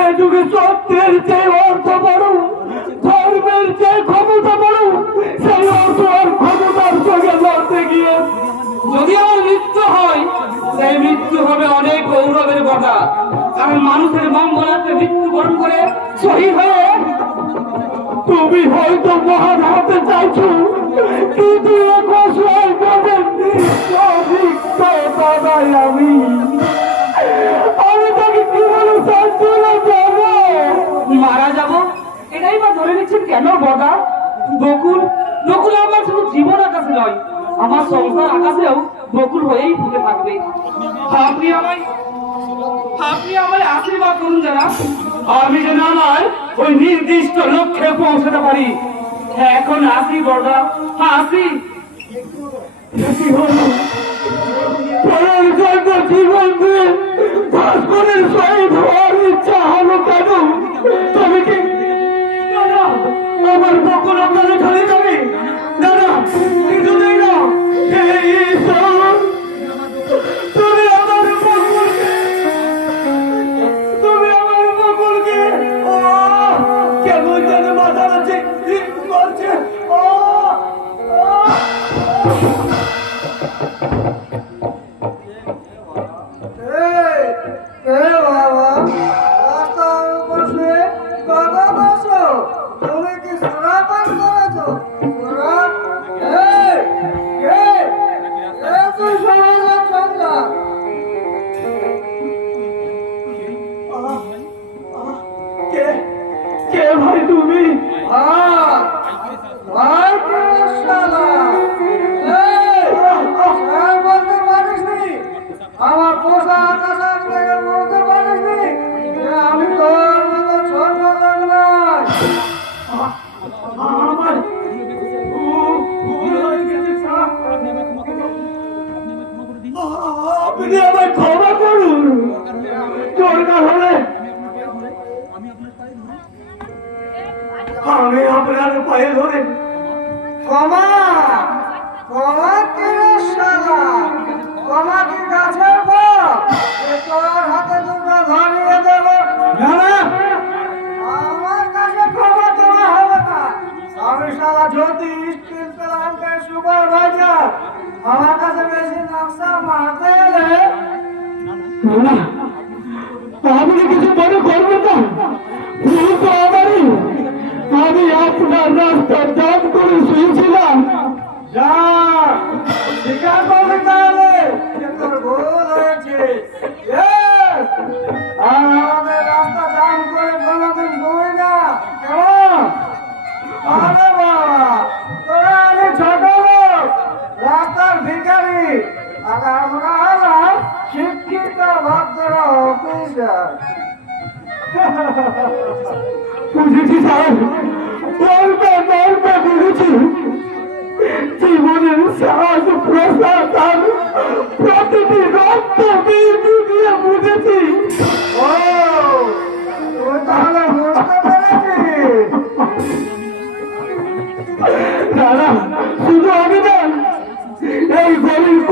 এ যুগে সত্যের যে অর্থ বড়, ধর্মের যে ক্ষমতা বড়, সেই অর্থ আর ক্ষমতার সঙ্গে লড়তে গিয়ে যদি আমার মৃত্যু হয় সেই মৃত্যু হবে অনেক গৌরবের কথা, কারণ মানুষের মঙ্গলার্থে মৃত্যুবরণ করে শহীদ হয়ে তুমি হয়তো মহান হতে চাইছো, কিন্তু একশায় পদের নিঃস্ব দাদাই আমি তাকে কিভাবে সান্ত্বনা দেবো? মারা যাব এটাই বা ধরে নিচ্ছেন কেন বড়দা? বকুল বকুল আমার শুধু জীবন আকাশে নয়, আমার সংসার আকাশেও বকুল হয়েই ফুটে থাকবে। আপনি আমায় আশীর্বাদ করুন দাদা, আমি যেন আমার ওই নির্দিষ্ট লক্ষ্যে পৌঁছাতে পারি। এখন আসি বড়দা, আসি। কি হলো? পরের জন্ম জীবন দিয়ে ভাস্করের শহীদ হওয়ার ইচ্ছা হলো কেন? তবে কি দাদা আমার বকুল আপনাদের চলে যাবে? দাদা কিছুতেই না। হে ঈশ্বর, তুমি আমার বকুলকে কেমন যেন মাথা আছে করছে। আমার ভুল হয়ে গেছে স্যার। আপনি আমায় ক্ষমা করুন। দরকার হলে আমি আপনার পায়ে ধরে ক্ষমা ক্ষমা কেন শালা ক্ষমা কি গাছের ফল এ তোর হাতে দুটো ধরিয়ে দেব না না, আমার কাছে ক্ষমা দেওয়া হবে না আমি শালা জ্যোতি স্টিল প্ল্যান্টের সুপারভাইজার আমার কাছে বেশি নকশা মারতে এলে না, আপনি কিছু মনে করবেন না, ভুল তো আমারই। আমি আপনার রাস্তা জাম করে শুয়েছিলাম। যা স্বীকার করবি তাহলে যে তোর ভুল হয়েছে Yes! আর আমাদের রাস্তা জাম করে কোনোদিন ঘুরি না কেমন আরে বাবা তোরা আমি ছোট লোক রাস্তার ভিখারি আর আমরা হলাম শিক্ষিত ভদ্র অফিসার বুঝেছি স্যার, বলবে বুঝেছি। জীবনের সাহস প্রসাদ আর প্রতিটি রক্ত দিয়ে বুঝেছি। ও তুই তাহলে বুঝতে পেরেছিস দাদা, শুধু আমি না, এই গরিব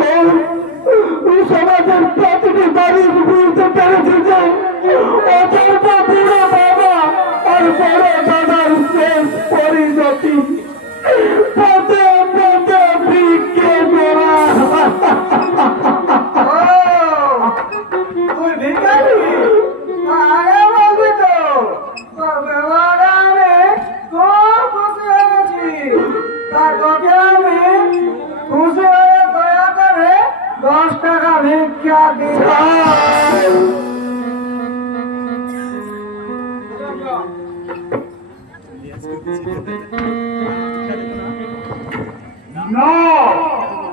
সমাজের প্রতিটি মানুষ বুঝতে পেরেছে যে অথর্ব বুড়ো বাবা আর বড় দাদার শেষ পরিণতি পথে পথে ভিক্ষে করা। তুই ভিখারি আরে বলবি তো তোর ব্যবহারে আমি খুব খুশি হয়েছি তার তোকে আমি খুশি হয়ে দয়া করে 10 টাকা ভিক্ষা দিলাম না,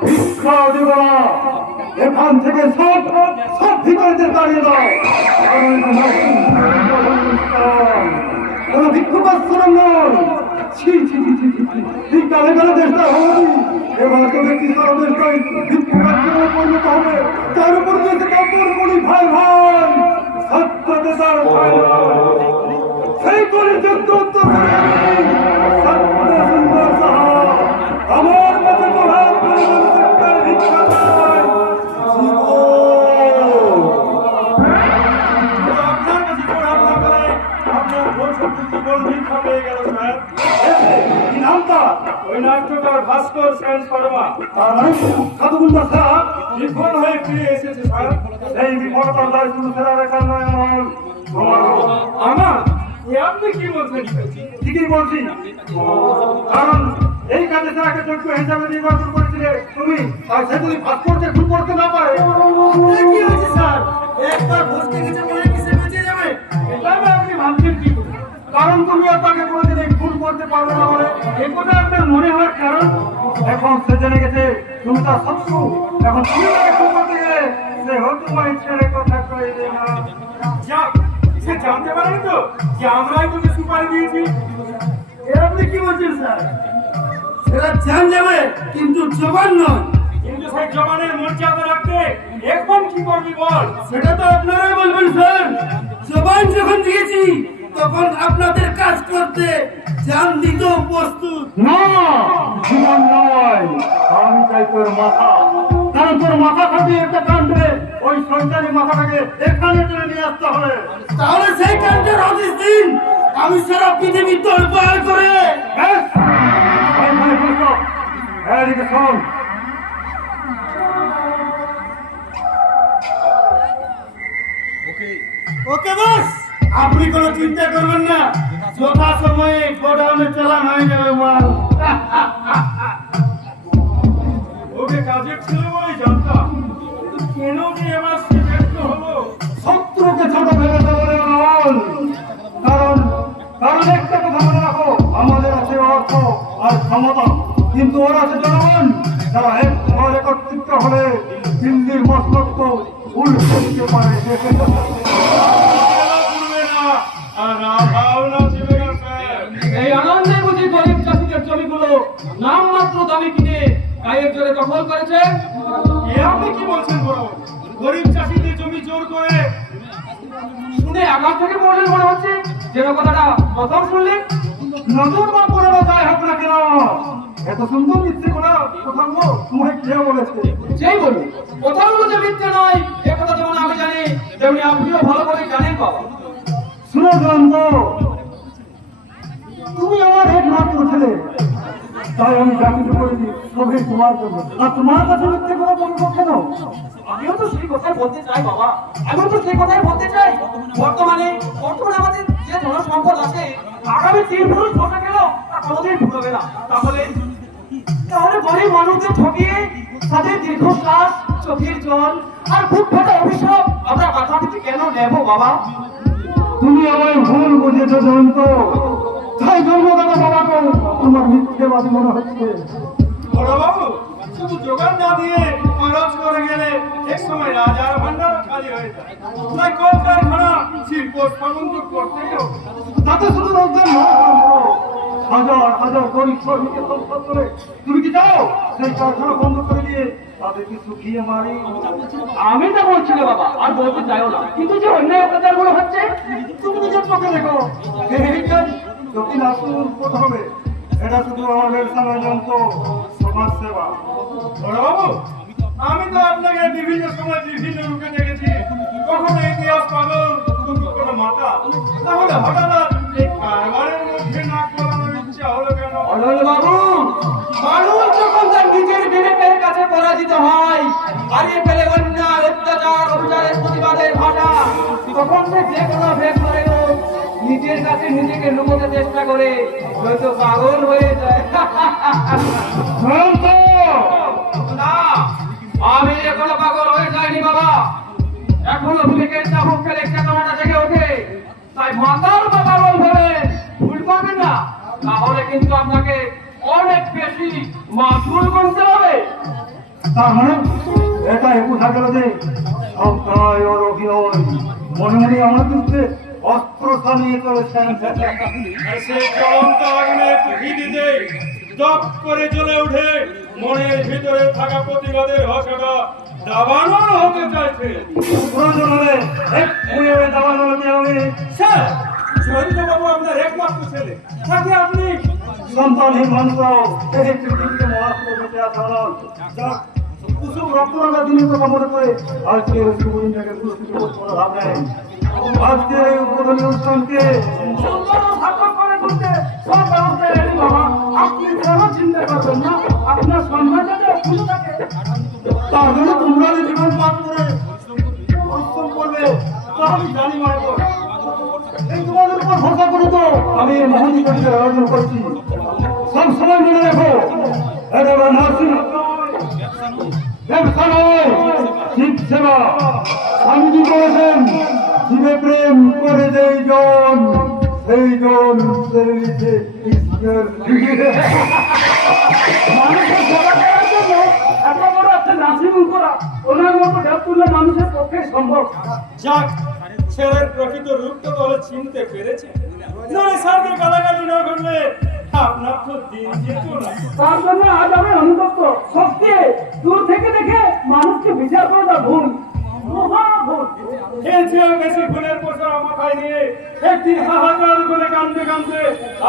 ভিক্ষা দেব না। এখান থেকে সব ভিখারিদের দাঁড়িয়ে দাও। কোন ভিক্ষুকাশ্রম নয়। ছি ছি ছি ছি ছি, ঠিক কালে কালে দেশটা হয়নি। এবার তো দেখছি সারা দেশটাই ভিক্ষুকাশ্রমে পরিণত হবে। তার উপর দিয়েছে কাপড় বলি ভাই ভাই সত্যতে তার ভাই ভাই। সেই করে যুদ্ধ সত্য সুন্দর সাহা আমার মতো প্রভাব করে মানুষের ভিক্ষা দেয় আপনার ভোট শক্তি জীবন ভিক্ষা পেয়ে গেল স্যার। কি নাম তার? ওই নাট্যকার ভাস্কর সেন শর্মা তার মানে সাধুগুন্ডা সাহা। বিফল হয়ে ফিরে এসেছে স্যার। এই বিফলতার দায় শুধু সেরা রেখার নয় আমার আমার এ আপনি কি বলছেন? ঠিকই বলছি, কারণ এই কাজে তাকে যোগ্য হিসাবে নির্বাচন করেছিলে তুমি। আর সে যদি ভাস্করকে খুন করতে না পারে কি হয়েছে স্যার একবার বসতে গেছে মনে কি সে বেঁচে যাবে এটা আপনি ভাবছেন কি করে? কারণ তুমি আর তাকে কোনোদিন এই খুন করতে পারবে না বলে। এ কথা আপনার মনে হওয়ার কারণ এখন সে জেনে গেছে তুমি তার শত্রু। এখন তুমি তাকে খুন করতে গেলে সে হয়তো তোমায় ছেড়ে কথা কয়ে দেবে না। যা সে জানতে পারেনি তো যে আমরাই তোকে সুপারি দিয়েছি। এ আপনি কি বলছেন স্যার? সেটা জান যাবে কিন্তু জবান নয় কিন্তু সেই জবানের মর্যাদা রাখতে এখন কি করবি বল? সেটা তো আপনারাই বলবেন স্যার জবান যখন দিয়েছি তখন আপনাদের কাজ করতে জান দিতেও প্রস্তুত না, জীবন নয়, আমি চাই তোর মাথা। কারণ তোর মাথা খাবি একটা কাণ্ডে, ওই সরকারি মাথাটাকে এখানে টেনে নিয়ে আসতে হবে। তাহলে সেই কাণ্ডের হদিস দিন আমি সারা পৃথিবী তোলপাড় করে ব্যাস, ওইখানে বসো। এদিকে শোন, ওকে বস আপনি কোনো চিন্তা করবেন না যথা সময়ে গোডাউনে চালান হয়ে যাবে মাল ওকে কাজের ছিল বলে জানতাম, কিন্তু কেন যে এবার সে ব্যর্থ হলো? শত্রুকে ছোট ভেবে দেবে নয়। কারণ একটা কথা মনে রাখো, আমাদের আছে অর্থ আর ক্ষমতা, কিন্তু ওরা আছে জনগণ। যারা এক ঘরে একত্রিত হলে দিল্লির মস্তক উল্টে দিতে পারে। করবে না আর না ভাবনা ছিল স্যার। গায়ের জোরে দখল করেছেন। এ আপনি কি বলছেন বড়? গরিব চাষিদের জমি জোর করে শুনে আঘাত থেকে পড়লেন মনে হচ্ছে, যেন কথাটা প্রথম শুনলেন। নতুন বা পুরনো যাই হোক না কেন, এত সুন্দর মিথ্যে করা কথাগুলো তোমায় কে বলেছে? যেই বলুন, কথাগুলো যে মিথ্যে নয় এ কথা যেমন আমি জানি, তেমনি আপনিও ভালো করে জানেন বাবা। শুনো জয়ন্ত, তুমি আমার একমাত্র ছেলে, তাই আমি যা কিছু করেছি সবই তোমার জন্য। আর তোমার কাছে মিথ্যে কথা বলবো কেন? আমিও তো সেই কথাই বলতে চাই বাবা, আমিও তো সেই কথাই বলতে চাই। বর্তমানে আমাদের যে ধন সম্পদ আছে, আগামী 3 পুরুষ বসে গেল তা কোনোদিন ভুলবে না। তাহলে গরিব মানুষদের ঠকিয়ে তাদের দীর্ঘশ্বাস, চোখের জল আর বুক ফাটা অভিশাপ আমরা মাথা পিছু কেন নেব বাবা? তুমি আমায় ভুল বুঝেছো জয়ন্ত, তাই জন্মদাতা বাবাকে তোমার মিথ্যেবাদী মনে হচ্ছে। বড়বাবু শুধু জোগান না দিয়ে খরচ করে গেলে এক সময় রাজার ভান্ডার খালি হয়ে যায়। তাই কলকারখানা শিল্প সমন্বয় করতে হবে। তাতে শুধু লোকদের হাজার হাজার গরিব শ্রমিককে সংসার করে তুমি কি চাও সেই কারখানা বন্ধ করে দিয়ে তাদেরকে শুকিয়ে মারি? আমি তো বলছি না বাবা, আর বলতে চাইও না, কিন্তু যে অন্যায় অত্যাচার গুলো হচ্ছে তুমি নিজের চোখে দেখো, এই কাজ যদি না করতে হবে। এটা শুধু আমাদের সাধারণত সমাজ সেবা। বড়বাবু আমি তো আপনাকে বিভিন্ন সময় বিভিন্ন রূপে দেখেছি, কখনো ইতিহাস পাগল, কখনো মাতা। তাহলে হঠাৎ এই কারবারের মধ্যে নাক গলানোর ইচ্ছা হলো কেন? অরল বাবু, মানুষ যখন তার নিজের বিবেকের কাছে পরাজিত হয়, হারিয়ে ফেলে অন্যায় অত্যাচার অবিচারের প্রতিবাদের ভাষা, তখন সে যে কোনো ভেদ করে নিজের কাছে নিজেকে লুকোতে চেষ্টা করে, হয়তো পাগল হয়ে যায়। জয়ন্ত, না, আমি এখনো পাগল হয়ে যাইনি বাবা, এখনো বিবেকের চাবুক ফেলে চেতনাটা জেগে ওঠে। তাই মাতার বা পাগল ভেবে ভুল করবেন না, তাহলে কিন্তু আপনাকে অনেক বেশি মাসুল গুনতে হবে। তার মানে এটাই বোঝা গেল যে সবটাই ওর অভিনয়। মনে মনে আমার বিরুদ্ধে অস্ত্র চালিয়ে চলেছেন। আর সেই জ্বলন্ত আগুনে একটু ঘি দিতে দপ করে জ্বলে উঠে মনের ভিতরে থাকা প্রতিবাদের ভাষাটা দাবানল হতে চাইছে। প্রয়োজন হলে এক্ষুনি ওই দাবানল নিয়ে আমি স্যার, জয়ন্ত বাবু আপনার একমাত্র ছেলে, তাকে আপনি সন্তানহীন মানুষ এই পৃথিবীকে মহাত্ম বেঁচে আসা নয়। যাক, কুসুম রক্তরাঙা দিনের কথা মনে করে আজকে শুভ দিনটাকে পুরস্কৃত করতে কোনো লাভ নেই। আজকে এই উদ্বোধনী অনুষ্ঠানকে সুন্দর ও সার্থক করে তুলতে সব ব্যবস্থা রেডি বাবা, আপনি কেন চিন্তা করবেন না, আপনার সম্মান যাতে অক্ষুণ্ণ থাকে। তার জন্য তোমরা যে জীবন পাঠ করে পরিশ্রম করবে তা আমি জানি মাইব। এই তোমাদের উপর ভরসা করে তো আমি এই মহাদিকারীদের আয়োজন করছি। সব সময় মনে রেখো, এটা নার্সিং ব্যবসা নয়, শিব সেবা। স্বামীজি বলেছেন, জীবে প্রেম করে যেই জন সেই জন সেবিছে কৃষ্ণের। মানুষের সেবা করার জন্য এত বড় একটা নার্সিং করা ওনার মতো ঢাকুল্লা মানুষের পক্ষে সম্ভব। যাক, ছেলের প্রকৃত রূপটা তাহলে চিনতে পেরেছে। নাহলে স্যারকে গালাগালি না করলে আপনার তো দিন যেত না। তার জন্য আজ আমি অনুতপ্ত। সত্যি দূর থেকে দেখে মানুষকে বিচার করাটা ভুল, মহা ভুল। এর চেয়েও বেশি ফুলের পোষা মাথায় নিয়ে একদিন হাহাকার করে কান্দতে কান্দতে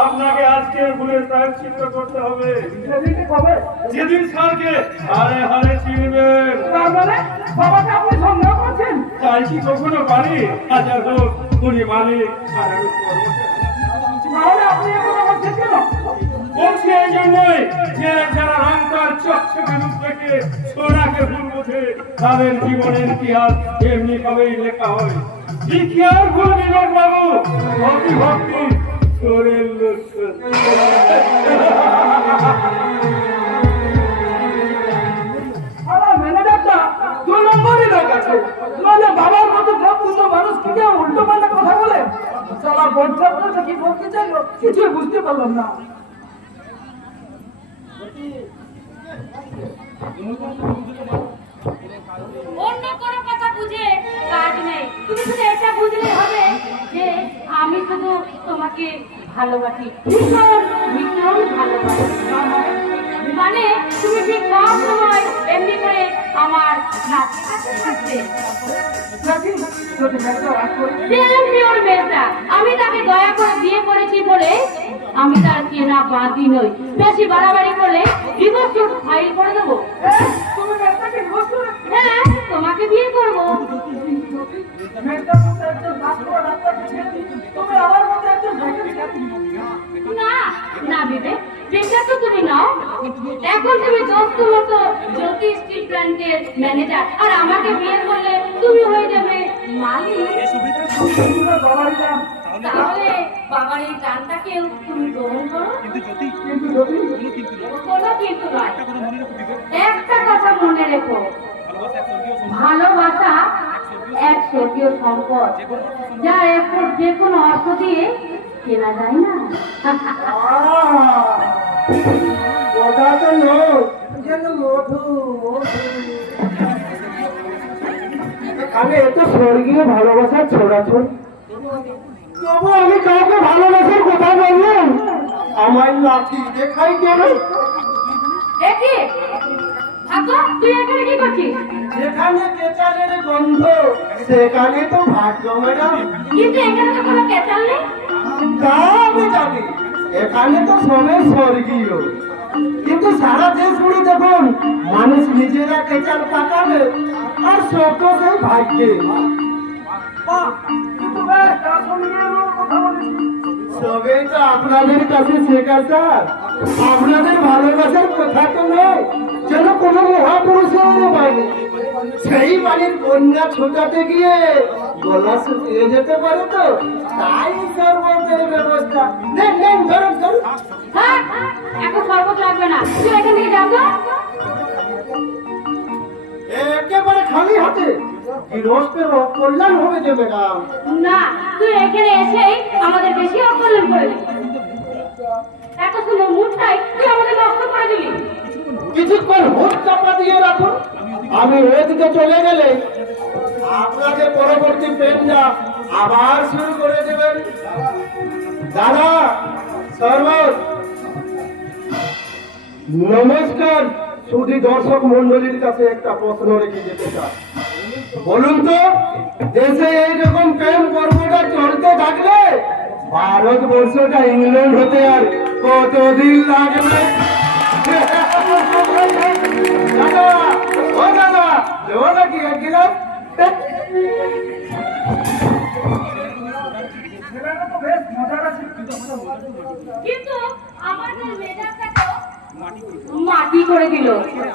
আপনাকে আজকের ফুলের প্রায়শ্চিত্ত করতে হবে। সেদিনকে কবে? যেদিন স্যারকে হারে হারে চিনবেন। তার মানে বাবাকে আপনি সন্দেহ করছেন? তাই কি কখনো পারি? হাজার হোক উনি মালিক আর আমি কর্মচারী। তাহলে আপনি এ কথা বলছেন কেন? বলছি এই জন্যই যে যারা অহংকার চকচকে রূপ থেকে সোনাকে ভুল বোঝে তাদের জীবনের ইতিহাস এমনি ভাবেই লেখা হয়। ইতিহাস ভুল বিবেক বাবু, ভক্তি ভক্তি শরীর লক্ষণ। আমার ম্যানেজারটা 2 নম্বরই লোক আছে, মানে বাবার মতো দেবপুত্র মানুষ কি কেউ উল্টো পাল্টা কথা বলে? চলা বজ্জা বলতে কি বলতে চাইলো কিছুই বুঝতে পারলাম না। অন্য কোনো কথা বুঝে কাজ নেই, তুমি শুধু এটা বুঝলে হবে যে আমি শুধু তোমাকে ভালোবাসি, ভীষণ ভীষণ ভালোবাসি। মানে তুমি ঠিক সব সময় এমনি করে আমার নাচের কাছে থাকবে। পিওর মেয়েটা, আমি তাকে দয়া করে বিয়ে করেছি বলে আমি তার কেনা বাদি নই। বেশি বাড়াবাড়ি করলে ডিভোর্স ফাইল করে দেবো। তুমি মেয়েটাকে বসো হ্যাঁ, তোমাকে বিয়ে করবো। মেয়েটার মতো একজন ডাক্তার দেখেছি, তুমি আমার মতো একজন দেখেছি। না না বিবেক, বেকার তো তুমি নাও। এখন তুমি দোস্ত মতো জ্যোতি স্টিল প্ল্যান্টের ম্যানেজার, আর আমাকে বিয়ে করলে তুমি হয়ে যাবে মালিক। তাহলে বাবার এই গানটাকেও তুমি গ্রহণ করো। কোনো কিন্তু নয়, একটা কথা মনে রেখো, ভালোবাসা এক স্বর্গীয় সম্পদ, যা এখন যে কোনো অর্থ দিয়ে কেনা যায় না। কথা তো নয়, যেন মধু আমি এত স্বর্গীয় ভালোবাসার ছড়াছড়ি, তবু আমি কাউকে ভালোবাসার কথা বললাম আমার লাঠি দেখাই কেন? দেখি ঠাকুর, তুই এখানে কি করছিস? যেখানে কেচালের গন্ধ সেখানে তো ভাগ্য ম্যাডাম। কিন্তু এখানে তো কোনো কেচাল নেই। তা আমি জানি, এখানে তো সবে স্বর্গীয়, কিন্তু সারা দেশ জুড়ে দেখুন মানুষ নিজেরা কেচাল পাকাবে আর সব সেই ভাগ্যে। সবেই তো আপনাদের কাছে শেখা স্যার। আপনাদের ভালোবাসার কথা তো নয় যেন কোনো মহাপুরুষের বাণী, সেই বাড়ির কন্যা ছোটাতে গিয়ে গলা শুকিয়ে যেতে পারে, তো তাই সর্বতের ব্যবস্থা। নেন নেন, ধরুন ধরুন। হ্যাঁ, এখন শরবত লাগবে না, তুই এখান থেকে যাও তো। একেবারে খালি হাতে গৃহস্থের অকল্যাণ হবে যে ম্যাডাম। না, তুই এখানে এসেই আমাদের বেশি অকল্যাণ করে দিবি। এত সুন্দর মুডটাই তুই আমাদের নষ্ট করে দিলি। কিছুক্ষণ হুট চাপা দিয়ে রাখুন, আমি ওদিকে চলে গেলে আপনাদের পরবর্তী পেনটা আবার শুরু করে দেবেন। দাদা সর্বত নমস্কার, শুধু দর্শক মন্ডলীর কাছে একটা প্রশ্ন রেখে যেতে চাই। বলুন তো, দেশে এইরকম প্রেম পর্বটা চলতে থাকলে ভারতবর্ষটা ইংল্যান্ড হতে আর কতদিন লাগবে? দাদা, ও দাদা, দেবো নাকি এক গিলাস? কিন্তু আমাদের মেজাজটাকে মাটি করে দিল।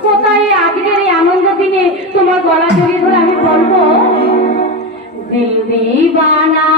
কোথায় আজকের এই আনন্দ দিনে তোমার গলা জড়িয়ে ধরে আমি বলবো, দিল দিবানা